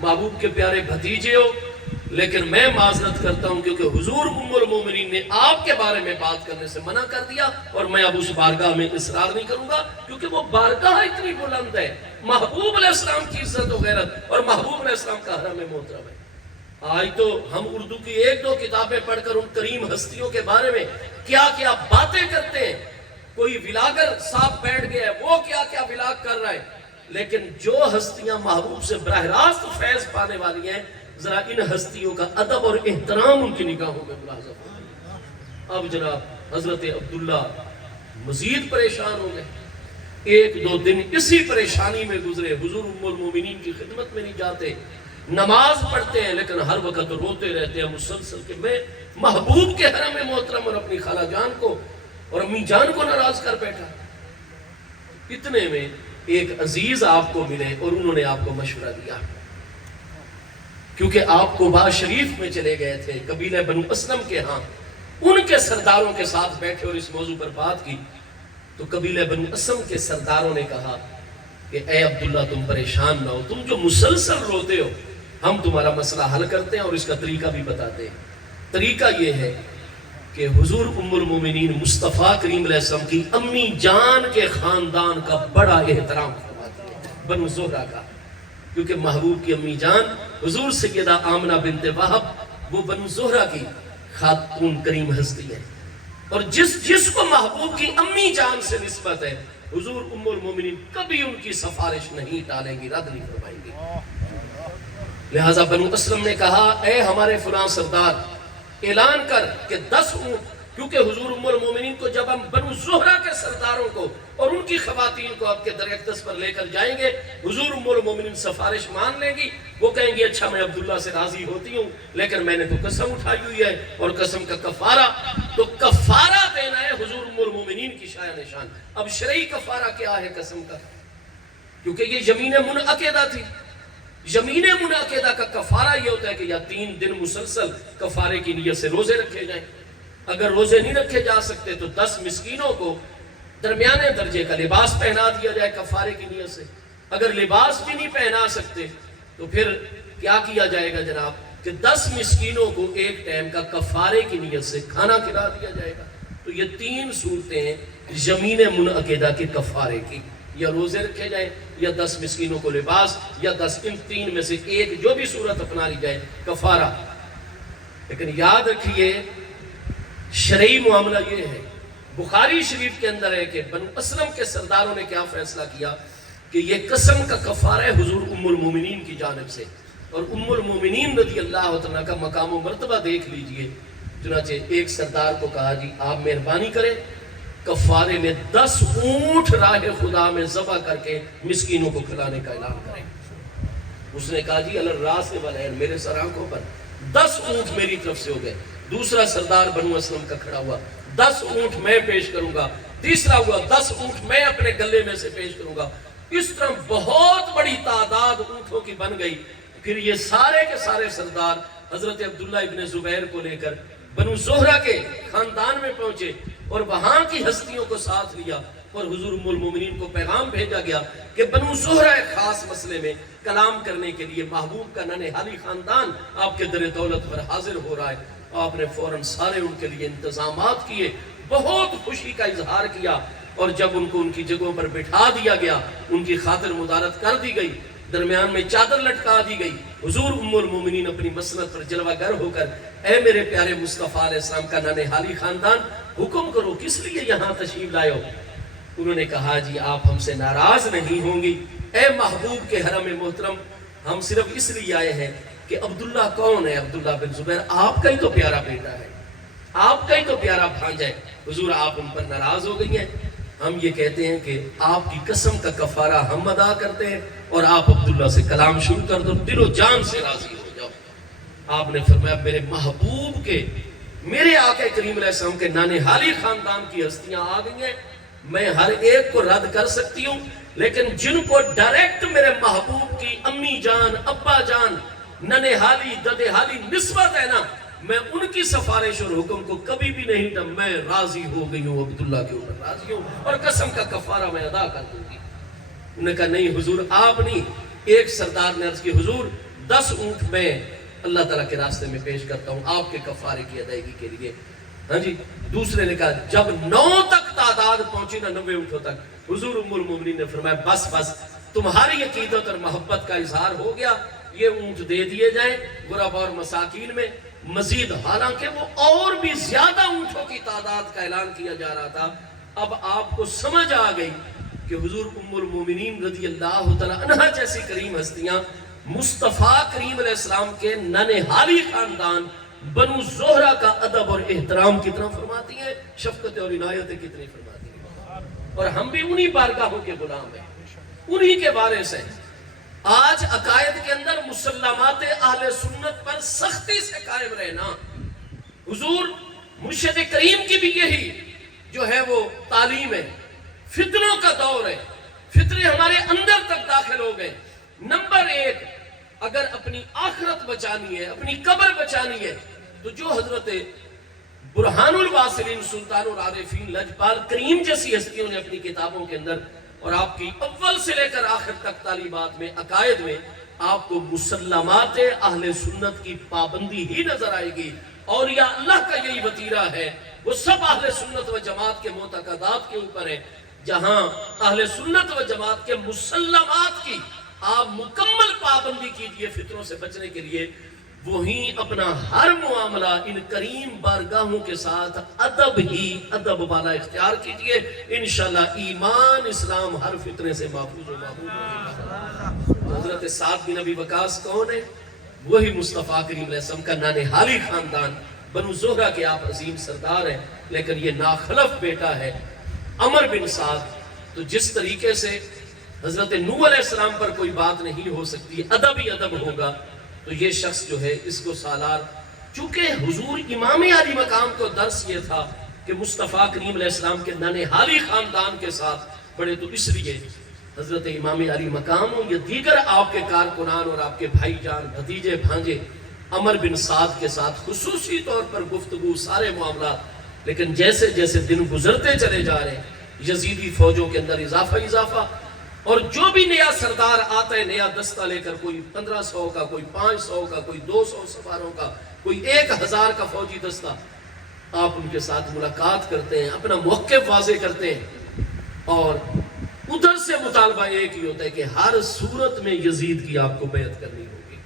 محبوب کے پیارے بھتیجے ہو، لیکن میں معذرت کرتا ہوں کیونکہ حضور ام المومنین نے آپ کے بارے میں بات کرنے سے منع کر دیا، اور میں اب اس بارگاہ میں اصرار نہیں کروں گا کیونکہ وہ بارگاہ اتنی بلند ہے. محبوب علیہ السلام کی عزت و غیرت اور محبوب علیہ السلام کا حرم محترم ہے. آج تو ہم اردو کی ایک دو کتابیں پڑھ کر ان کریم ہستیوں کے بارے میں کیا کیا باتیں کرتے ہیں. کوئی ولاگر صاحب بیٹھ گیا ہے، وہ کیا کیا ولاگ کر رہا ہے. لیکن جو ہستیاں محبوب سے براہ راست فیض پانے والی ہیں، ذرا ان ہستیوں کا ادب اور احترام ان کی نگاہوں میں ملاحظہ ہو. اب جناب حضرت عبداللہ مزید پریشان ہو گئے. ایک دو دن اسی پریشانی میں گزرے. حضور ام المومنین کی خدمت میں نہیں جاتے، نماز پڑھتے ہیں لیکن ہر وقت روتے رہتے ہیں مسلسل کہ میں محبوب کے حرم محترم اور اپنی خالہ جان کو اور امی جان کو ناراض کر بیٹھا. اتنے میں ایک عزیز آپ کو ملے اور انہوں نے آپ کو مشورہ دیا، کیونکہ آپ قباء شریف میں چلے گئے تھے قبیلہ بنو اسلم کے ہاں. ان کے سرداروں کے ساتھ بیٹھے اور اس موضوع پر بات کی تو قبیلہ بنو اسلم کے سرداروں نے کہا کہ اے عبداللہ تم پریشان نہ ہو، تم جو مسلسل روتے ہو ہم تمہارا مسئلہ حل کرتے ہیں اور اس کا طریقہ بھی بتاتے ہیں. طریقہ یہ ہے کہ حضور ام المومنین مصطفیٰ کریم علیہ السلام کی امی جان کے خاندان کا بڑا احترام فرماتی ہے، بنو زہرہ کا، کیونکہ محبوب کی امی جان حضور سیدہ آمنہ بنت وہب وہ بنو زہرہ کی خاتون کریم ہستی ہے، اور جس کو محبوب کی امی جان سے نسبت ہے حضور ام المومنین کبھی ان کی سفارش نہیں ٹالیں گی، رد نہیں فرمائیں گی. لہٰذا بنو اسلم نے کہا اے ہمارے فلاں سردار اعلان کر کہ 10 اونٹ، کیونکہ حضور ام المومنین کو جب ہم بنو زہرہ کے سرداروں کو اور ان کی خواتین کو آپ کے در اقدس پر لے کر جائیں گے، حضور ام المومنین سفارش مان لیں گی. وہ کہیں گے اچھا میں عبداللہ سے راضی ہوتی ہوں، لیکن میں نے تو قسم اٹھائی ہوئی ہے اور قسم کا کفارہ، تو کفارہ دینا ہے حضور ام المومنین کی شایع نشان. اب شرعی کفارہ کیا ہے قسم کا؟ کیونکہ یہ یمین منعقدہ تھی. یمین منعقدہ کا کفارہ یہ ہوتا ہے کہ یا 3 دن مسلسل کفارے کی نیت سے روزے رکھے جائیں. اگر روزے نہیں رکھے جا سکتے تو 10 مسکینوں کو درمیانے درجے کا لباس پہنا دیا جائے کفارے کی نیت سے. اگر لباس بھی نہیں پہنا سکتے تو پھر کیا کیا جائے گا جناب کہ 10 مسکینوں کو ایک ٹائم کا کفارے کی نیت سے کھانا کھلا دیا جائے گا. تو یہ 3 صورتیں ہیں یمین منعقدہ کے کفارے کی، یا روزے رکھے جائیں یا 10 مسکینوں کو لباس یا 10، ان 3 میں سے ایک جو بھی صورت اپنا لی جائے کفارہ. لیکن یاد رکھیے شرعی معاملہ یہ ہے، بخاری شریف کے اندر ہے کہ بنو اسلم کے سرداروں نے کیا فیصلہ کیا کہ یہ قسم کا کفارہ ہے حضور ام المومنین کی جانب سے. اور ام المومنین رضی اللہ عنہ کا مقام و مرتبہ دیکھ لیجئے. چنانچہ ایک سردار کو کہا جی آپ مہربانی کریں کفارے میں 10 اونٹ راہ خدا میں ذبح کر کے مسکینوں کو کھلانے کا اعلان کریں. اس نے کہا جی الراس والعین، میرے سر آنکھوں پر 10 اونٹ میری طرف سے ہو گئے. دوسرا سردار بنو اسلم کا کھڑا ہوا 10 اونٹ میں پیش کروں گا. تیسرا ہوا 10 اونٹ میں اپنے گلے میں سے پیش کروں گا. اس طرح بہت بڑی تعداد اونٹوں کی بن گئی. پھر یہ سارے کے سارے سردار حضرت عبداللہ ابن زبیر کو لے کر بنو زہرہ کے خاندان میں پہنچے اور وہاں کی ہستیوں کو ساتھ لیا. اور حضور ام المومنین کو پیغام بھیجا گیا کہ بنو زہرہ ایک خاص مسئلے میں کلام کرنے کے لیے محبوب کا ننہالی خاندان آپ کے در دولت پر حاضر ہو رہا ہے. آپ نے فوراً سارے ان کے لیے انتظامات کیے، بہت خوشی کا اظہار کیا، اور جب ان کو ان کی جگہوں پر بٹھا دیا گیا، ان کی خاطر مدارت کر دی گئی، درمیان میں چادر لٹکا دی گئی، حضور ام المومنین اپنی مسند پر جلوہ گر ہو کر اے میرے پیارے مصطفیٰ علیہ السلام کا ننہالی خاندان، حکم کرو کس لیے یہاں تشریف لائے ہو؟ انہوں نے کہا جی آپ ہم سے ناراض نہیں ہوں گی اے محبوب کے حرم محترم، ہم صرف اس لیے آئے ہیں کہ عبداللہ کون ہے؟ عبداللہ بن زبیر آپ کا ہی تو پیارا بیٹا ہے، آپ کا ہی تو پیارا بھانجا ہے، حضور آپ ان پر ناراض ہو گئی ہیں؟ ہم یہ کہتے ہیں کہ آپ کی قسم کا کفارہ ہم ادا کرتے ہیں اور آپ عبداللہ سے کلام شروع کر دو، دل و جان سے راضی ہو جاؤ. آپ نے فرمایا میرے محبوب کے، میرے آقا کریم علیہ السلام کے ننہالی خاندان کی ہستیاں آ گئی ہیں، میں ہر ایک کو رد کر سکتی ہوں، لیکن جن کو ڈائریکٹ میرے محبوب کی امی جان، ابا جان، ننہالی ددہالی نسبت ہے نا، میں ان کی سفارش اور حکم کو کبھی بھی نہیں تھا، میں راضی ہو گئی ہوں، عبداللہ کے اوپر راضی ہوں اور قسم کا کفارہ میں ادا کر دوں گی. انہوں نے کہا نہیں حضور آپ نہیں. ایک سردار نے عرض کی حضور 10 اونٹ میں اللہ تعالیٰ کے راستے میں پیش کرتا ہوں آپ کے کفارے کی ادائیگی کے لیے. ہاں جی. دوسرے نے کہا جب 9 تک تعداد پہنچی نا 90 اونٹوں تک، حضور ام المومنین نے فرمایا بس بس تمہاری عقیدت اور محبت کا اظہار ہو گیا، یہ اونٹ دے دیے جائیں غرباء اور مساکین میں. مزید حالانکہ وہ اور بھی زیادہ اونٹوں کی تعداد کا اعلان کیا جا رہا تھا. اب آپ کو سمجھ آ گئی کہ حضور ام المومنین رضی اللہ تعالیٰ عنہ جیسی کریم ہستیاں مصطفیٰ کریم علیہ السلام کے ننہالی خاندان بنو زہرہ کا ادب اور احترام کتنا فرماتی ہیں، شفقت اور عنایت کتنی فرماتی ہیں. اور ہم بھی انہی بارگاہوں کے غلام ہیں، انہی کے وارث ہیں. آج عقائد کے اندر مسلمات اہل سنت پر سختی سے قائم رہنا، حضور مرشد کریم کی بھی یہی جو ہے وہ تعلیم ہے. فتنوں کا دور ہے، فتنے ہمارے اندر تک داخل ہو گئے. نمبر 1 اگر اپنی آخرت بچانی ہے، اپنی قبر بچانی ہے، تو جو حضرت برہان الواصلین سلطان العارفین لجپال کریم جیسی ہستیوں نے اپنی کتابوں کے اندر اور آپ کی اول سے لے کر آخر تک تعلیمات میں، عقائد میں آپ کو مسلمات اہل سنت کی پابندی ہی نظر آئے گی. اور یا اللہ کا یہی وطیرہ ہے، وہ سب اہل سنت و جماعت کے معتقدات کے اوپر ہے. جہاں اہل سنت و جماعت کے مسلمات کی آپ مکمل پابندی کیجئے فتنوں سے بچنے کے لیے، وہیں اپنا ہر معاملہ ان کریم بارگاہوں کے ساتھ ادب ہی ادب والا اختیار کیجئے. انشاءاللہ ایمان اسلام ہر فتنے سے محفوظ و محفوظ ہوگا. حضرت سعد بن ابی وقاص کون ہے؟ وہی مصطفیٰ کریم علیہ السلام کا ننہالی خاندان بنو زہرہ کے آپ عظیم سردار ہیں، لیکن یہ ناخلف بیٹا ہے عمر بن سعد. تو جس طریقے سے حضرت نوح علیہ السلام پر کوئی بات نہیں ہو سکتی، ادب ہی ادب ہوگا، تو یہ شخص جو ہے اس کو سالار، چونکہ حضور امام علی مقام کو درس یہ تھا کہ مصطفیٰ کریم علیہ السلام کے ننہالی خاندان کے ساتھ بڑے، تو اس لیے حضرت امام علی مقام ہوں یا دیگر آپ کے کارکنان اور آپ کے بھائی جان، بھتیجے، بھانجے عمر بن سعد کے ساتھ خصوصی طور پر گفتگو، سارے معاملات. لیکن جیسے جیسے دن گزرتے چلے جا رہے ہیں، یزیدی فوجوں کے اندر اضافہ، اور جو بھی نیا سردار آتا ہے نیا دستہ لے کر، کوئی 1500 کا، کوئی 500 کا، کوئی 200 سواروں کا، کوئی 1000 کا فوجی دستہ، آپ ان کے ساتھ ملاقات کرتے ہیں، اپنا موقف واضح کرتے ہیں، اور ادھر سے مطالبہ ایک ہی ہوتا ہے کہ ہر صورت میں یزید کی آپ کو بیعت کرنی ہوگی.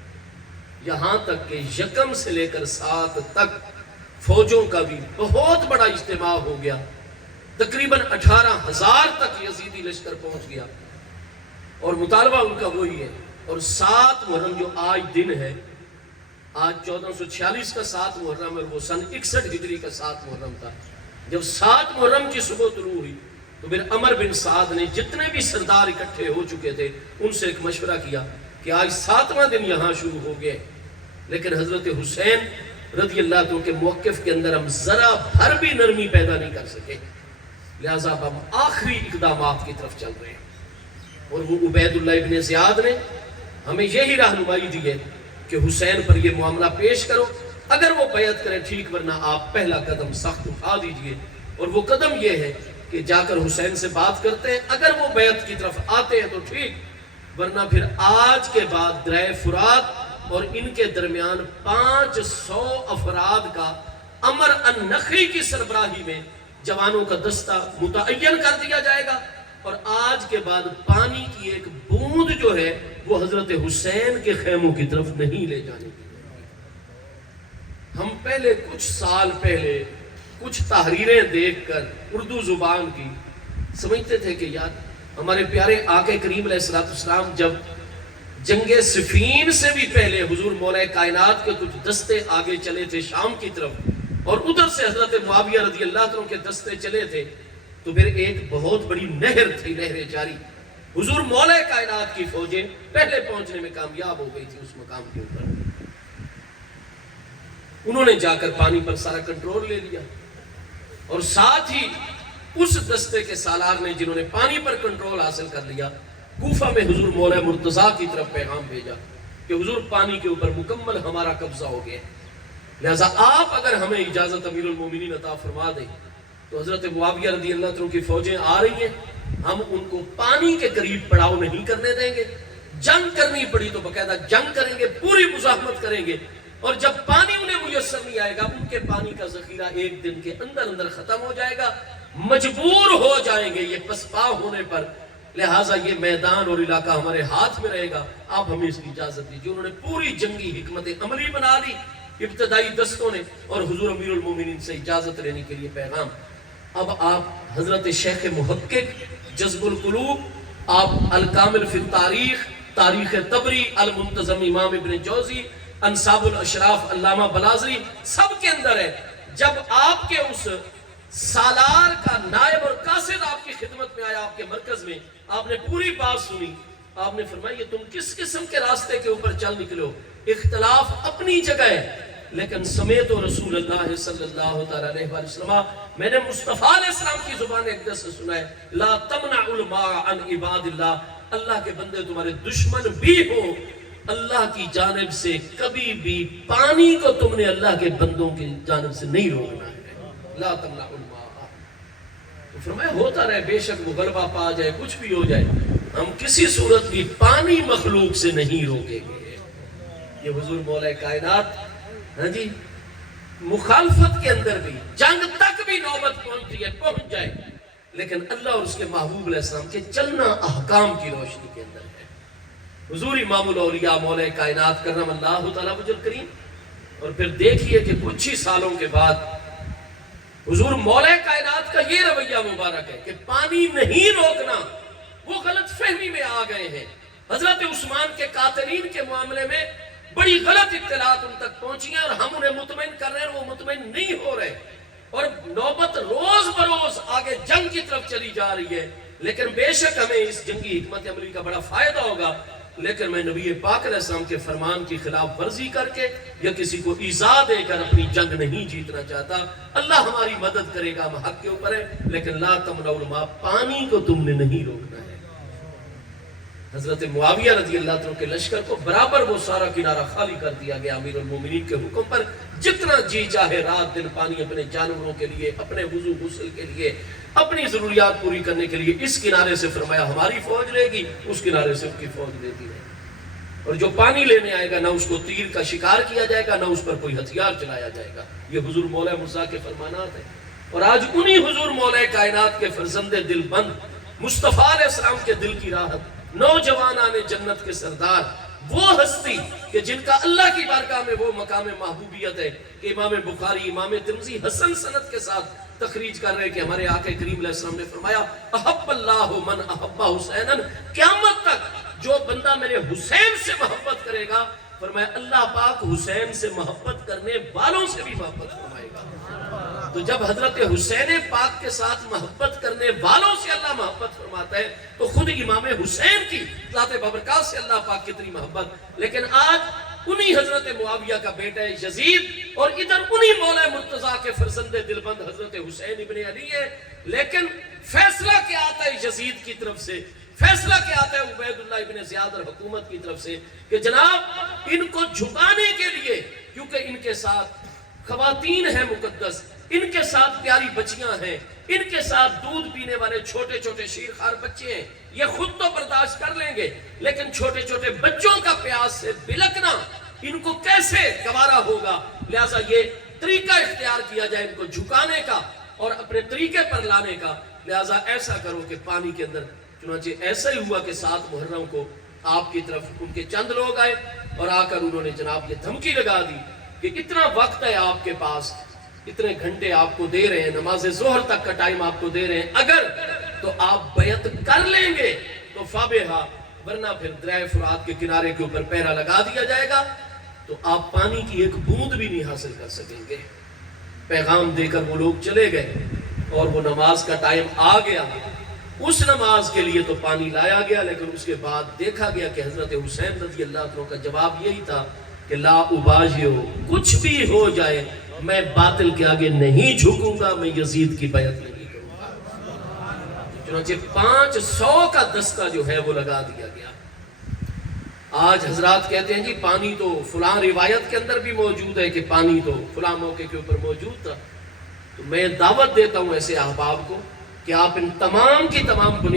یہاں تک کہ یکم سے لے کر 7 تک فوجوں کا بھی بہت بڑا اجتماع ہو گیا، تقریباً 18,000 تک یزیدی لشکر پہنچ گیا، اور مطالبہ ان کا وہی ہے. اور 7 محرم جو آج دن ہے، آج 1446 کا 7 محرم ہے، وہ سن 61 ہجری کا 7 محرم تھا. جب 7 محرم کی صبح طلوع ہوئی تو پھر عمر بن سعد نے جتنے بھی سردار اکٹھے ہو چکے تھے ان سے ایک مشورہ کیا کہ آج 7واں دن یہاں شروع ہو گئے، لیکن حضرت حسین رضی اللہ عنہ کے موقف کے اندر ہم ذرا بھر بھی نرمی پیدا نہیں کر سکے، لہٰذا ہم آخری اقدامات کی طرف چل رہے ہیں. اور وہ عبید اللہ ابن زیاد نے ہمیں یہی رہنمائی دی ہے کہ حسین پر یہ معاملہ پیش کرو، اگر وہ بیعت کریں ٹھیک، ورنہ آپ پہلا قدم سخت اٹھا دیجئے. اور وہ قدم یہ ہے کہ جا کر حسین سے بات کرتے ہیں، اگر وہ بیعت کی طرف آتے ہیں تو ٹھیک، ورنہ پھر آج کے بعد درہ فرات اور ان کے درمیان 500 افراد کا عمر النخعی کی سربراہی میں جوانوں کا دستہ متعین کر دیا جائے گا، اور آج کے بعد پانی کی ایک بوند جو ہے وہ حضرت حسین کے خیموں کی طرف نہیں لے جانے دی۔ ہم پہلے کچھ سال پہلے کچھ تحریریں دیکھ کر اردو زبان کی سمجھتے تھے کہ یار ہمارے پیارے آقا کریم علیہ السلام جب جنگ صفین سے بھی پہلے حضور مولا کائنات کے کچھ دستے آگے چلے تھے شام کی طرف، اور ادھر سے حضرت معاویہ رضی اللہ عنہ کے دستے چلے تھے، تو پھر ایک بہت بڑی نہر تھی، نہر جاری۔ حضور مولا کائنات کی فوجیں پہلے پہنچنے میں کامیاب ہو گئی تھی اس مقام کے اوپر، انہوں نے جا کر پانی پر سارا کنٹرول لے لیا، اور ساتھ ہی اس دستے کے سالار نے جنہوں نے پانی پر کنٹرول حاصل کر لیا، کوفہ میں حضور مولا مرتضیٰ کی طرف پیغام بھیجا کہ حضور پانی کے اوپر مکمل ہمارا قبضہ ہو گیا، لہذا آپ اگر ہمیں اجازت امیر المومنین عطا فرما دیں تو حضرت معاویہ رضی اللہ عنہ کی فوجیں آ رہی ہیں، ہم ان کو پانی کے قریب پڑاؤ نہیں کرنے دیں گے، جنگ کرنی پڑی تو باقاعدہ جنگ کریں گے، پوری مزاحمت کریں گے، اور جب پانی انہیں میسر نہیں آئے گا ان کے پانی کا ذخیرہ ایک دن کے اندر ختم ہو جائے گا، مجبور ہو جائیں گے یہ پسپا ہونے پر، لہٰذا یہ میدان اور علاقہ ہمارے ہاتھ میں رہے گا، آپ ہمیں اس کی اجازت دیجیے۔ انہوں نے پوری جنگی حکمت عملی بنا لی ابتدائی دستوں نے، اور حضور امیر المومنین سے اجازت لینے کے لیے پیغام۔ اب آپ حضرت شیخ محقق جذب القلوب، آپ الکامل فی التاریخ، تاریخ طبری، المنتظم امام ابن جوزی، انصاب الاشراف علامہ بلازری، سب کے اندر ہے۔ جب آپ کے اس سالار کا نائب اور قاصد آپ کی خدمت میں آیا، آپ کے مرکز میں، آپ نے پوری بات سنی، آپ نے فرمایا یہ تم کس قسم کے راستے کے اوپر چل نکلے ہو؟ اختلاف اپنی جگہ ہے، لیکن سمیت رسول اللہ صلی اللہ علیہ وسلم، میں نے مصطفیٰ علیہ السلام کی زبان اقدس سے سنا ہے، لا تمنع الماء عن عباد اللہ، اللہ کے بندے تمہارے دشمن بھی ہوں، اللہ کی جانب سے کبھی بھی پانی کو تم نے اللہ کے بندوں کی جانب سے نہیں روکنا ہے، لا تمنع الماء۔ تو فرمایا ہوتا رہے، بے شک وہ غلبہ پا جائے، کچھ بھی ہو جائے، ہم کسی صورت بھی پانی مخلوق سے نہیں روکیں گے۔ یہ حضور مولا کائنات، ہاں جی، مخالفت کے اندر بھی، جنگ تک بھی نوبت پہنچتی ہے، پہنچ جائے، لیکن اللہ اور اس کے محبوب علیہ السلام کے چلنا احکام کی روشنی کے اندر ہے۔ حضور امام الاولیاء مولا کائنات کرم اللہ تعالیٰ وجل کریم، اور پھر دیکھیے کہ کچھ ہی سالوں کے بعد حضور مولا کائنات کا یہ رویہ مبارک ہے کہ پانی نہیں روکنا، وہ غلط فہمی میں آ گئے ہیں۔ حضرت عثمان کے قاتلین کے معاملے میں بڑی غلط اطلاعات ان تک پہنچی ہیں، اور ہم انہیں مطمئن کر رہے ہیں، وہ مطمئن نہیں ہو رہے، اور نوبت روز بروز آگے جنگ کی طرف چلی جا رہی ہے۔ لیکن بے شک ہمیں اس جنگی حکمت عملی کا بڑا فائدہ ہوگا، لیکن میں نبی پاک علیہ السلام کے فرمان کی خلاف ورزی کر کے یا کسی کو ایذا دے کر اپنی جنگ نہیں جیتنا چاہتا۔ اللہ ہماری مدد کرے گا، ہم حق کے اوپر ہے، لیکن لا تمنعوا الماء، پانی کو تم نے نہیں روکنا ہے۔ حضرت معاویہ رضی اللہ عنہ کے لشکر کو برابر وہ سارا کنارہ خالی کر دیا گیا امیر المومنین کے حکم پر، جتنا جی چاہے رات دن پانی اپنے جانوروں کے لیے، اپنے وضو غسل کے لیے، اپنی ضروریات پوری کرنے کے لیے اس کنارے سے فرمایا ہماری فوج لے گی، اس کنارے سے ان کی فوج لیتی ہے، اور جو پانی لینے آئے گا نہ اس کو تیر کا شکار کیا جائے گا، نہ اس پر کوئی ہتھیار چلایا جائے گا۔ یہ حضور مولا مرزا کے فرمانات ہیں، اور آج انہی حضور مولا کائنات کے فرزند دل بند، مصطفیٰ علیہ السلام کے دل کی راحت، نوجوانان جنت کے سردار، وہ ہستی کہ جن کا اللہ کی بارگاہ میں وہ مقام محبوبیت ہے کہ امام بخاری، امام ترمذی حسن سند کے ساتھ تخریج کر رہے کہ ہمارے آقا کریم علیہ السلام نے فرمایا احب اللہ من احب حسینا، قیامت تک جو بندہ میرے حسین سے محبت کرے گا، فرمایا اللہ پاک حسین سے محبت کرنے والوں سے بھی محبت فرمائے گا۔ تو جب حضرت حسین پاک کے ساتھ محبت کرنے والوں سے اللہ محبت فرماتا ہے تو خود امام حسین کی ذات بابرکات سے اللہ پاک کتنی محبت۔ لیکن آج انہی حضرت معاویہ کا بیٹا یزید اور ادھر انہی مولا مرتضیٰ کے فرزند دلبند حضرت حسین ابن علی ہے، لیکن فیصلہ کیا آتا ہے یزید کی طرف سے، فیصلہ کیا آتا ہے عبید اللہ ابن زیاد اور حکومت کی طرف سے کہ جناب ان کو جھکانے کے لیے، کیونکہ ان کے ساتھ خواتین ہیں مقدس، ان کے ساتھ پیاری بچیاں ہیں، ان کے ساتھ دودھ پینے والے چھوٹے چھوٹے شیرخوار بچے ہیں، یہ خود تو برداشت کر لیں گے، لیکن چھوٹے چھوٹے بچوں کا پیاس سے بلکنا ان کو کیسے گوارا ہوگا؟ لہٰذا یہ طریقہ اختیار کیا جائے ان کو جھکانے کا اور اپنے طریقے پر لانے کا۔ لہٰذا ایسا کرو کہ پانی کے اندر، چنانچہ ایسا ہی ہوا کہ 7 محرم کو آپ کی طرف ان کے چند لوگ آئے اور آ کر انہوں نے جناب یہ دھمکی لگا دی کہ اتنا وقت ہے آپ کے پاس، اتنے گھنٹے آپ کو دے رہے ہیں، نماز ظہر تک کا ٹائم آپ کو دے رہے ہیں، اگر تو آپ بیعت کر لیں گے تو فابہا، ورنہ پھر دریا فرات کے کنارے کے اوپر پہرا لگا دیا جائے گا، تو آپ پانی کی ایک بوند بھی نہیں حاصل کر سکیں گے۔ پیغام دے کر وہ لوگ چلے گئے اور وہ نماز کا ٹائم آ گیا۔ اس نماز کے لیے تو پانی لایا گیا، لیکن اس کے بعد دیکھا گیا کہ حضرت حسین رضی اللہ عنہ کا جواب یہی تھا کہ لا اباجیو، کچھ بھی ہو جائے میں باطل کے آگے نہیں جھکوں گا، میں یزید کی بیعت نہیں کروں گا۔ چنانچہ 500 کا دستہ جو ہے وہ لگا دیا گیا۔ آج حضرات کہتے ہیں جی پانی تو فلاں روایت کے اندر بھی موجود ہے کہ پانی تو فلاں موقع کے اوپر موجود تھا، تو میں دعوت دیتا ہوں ایسے احباب کو کہ آپ ان تمام کی تمام بنیاد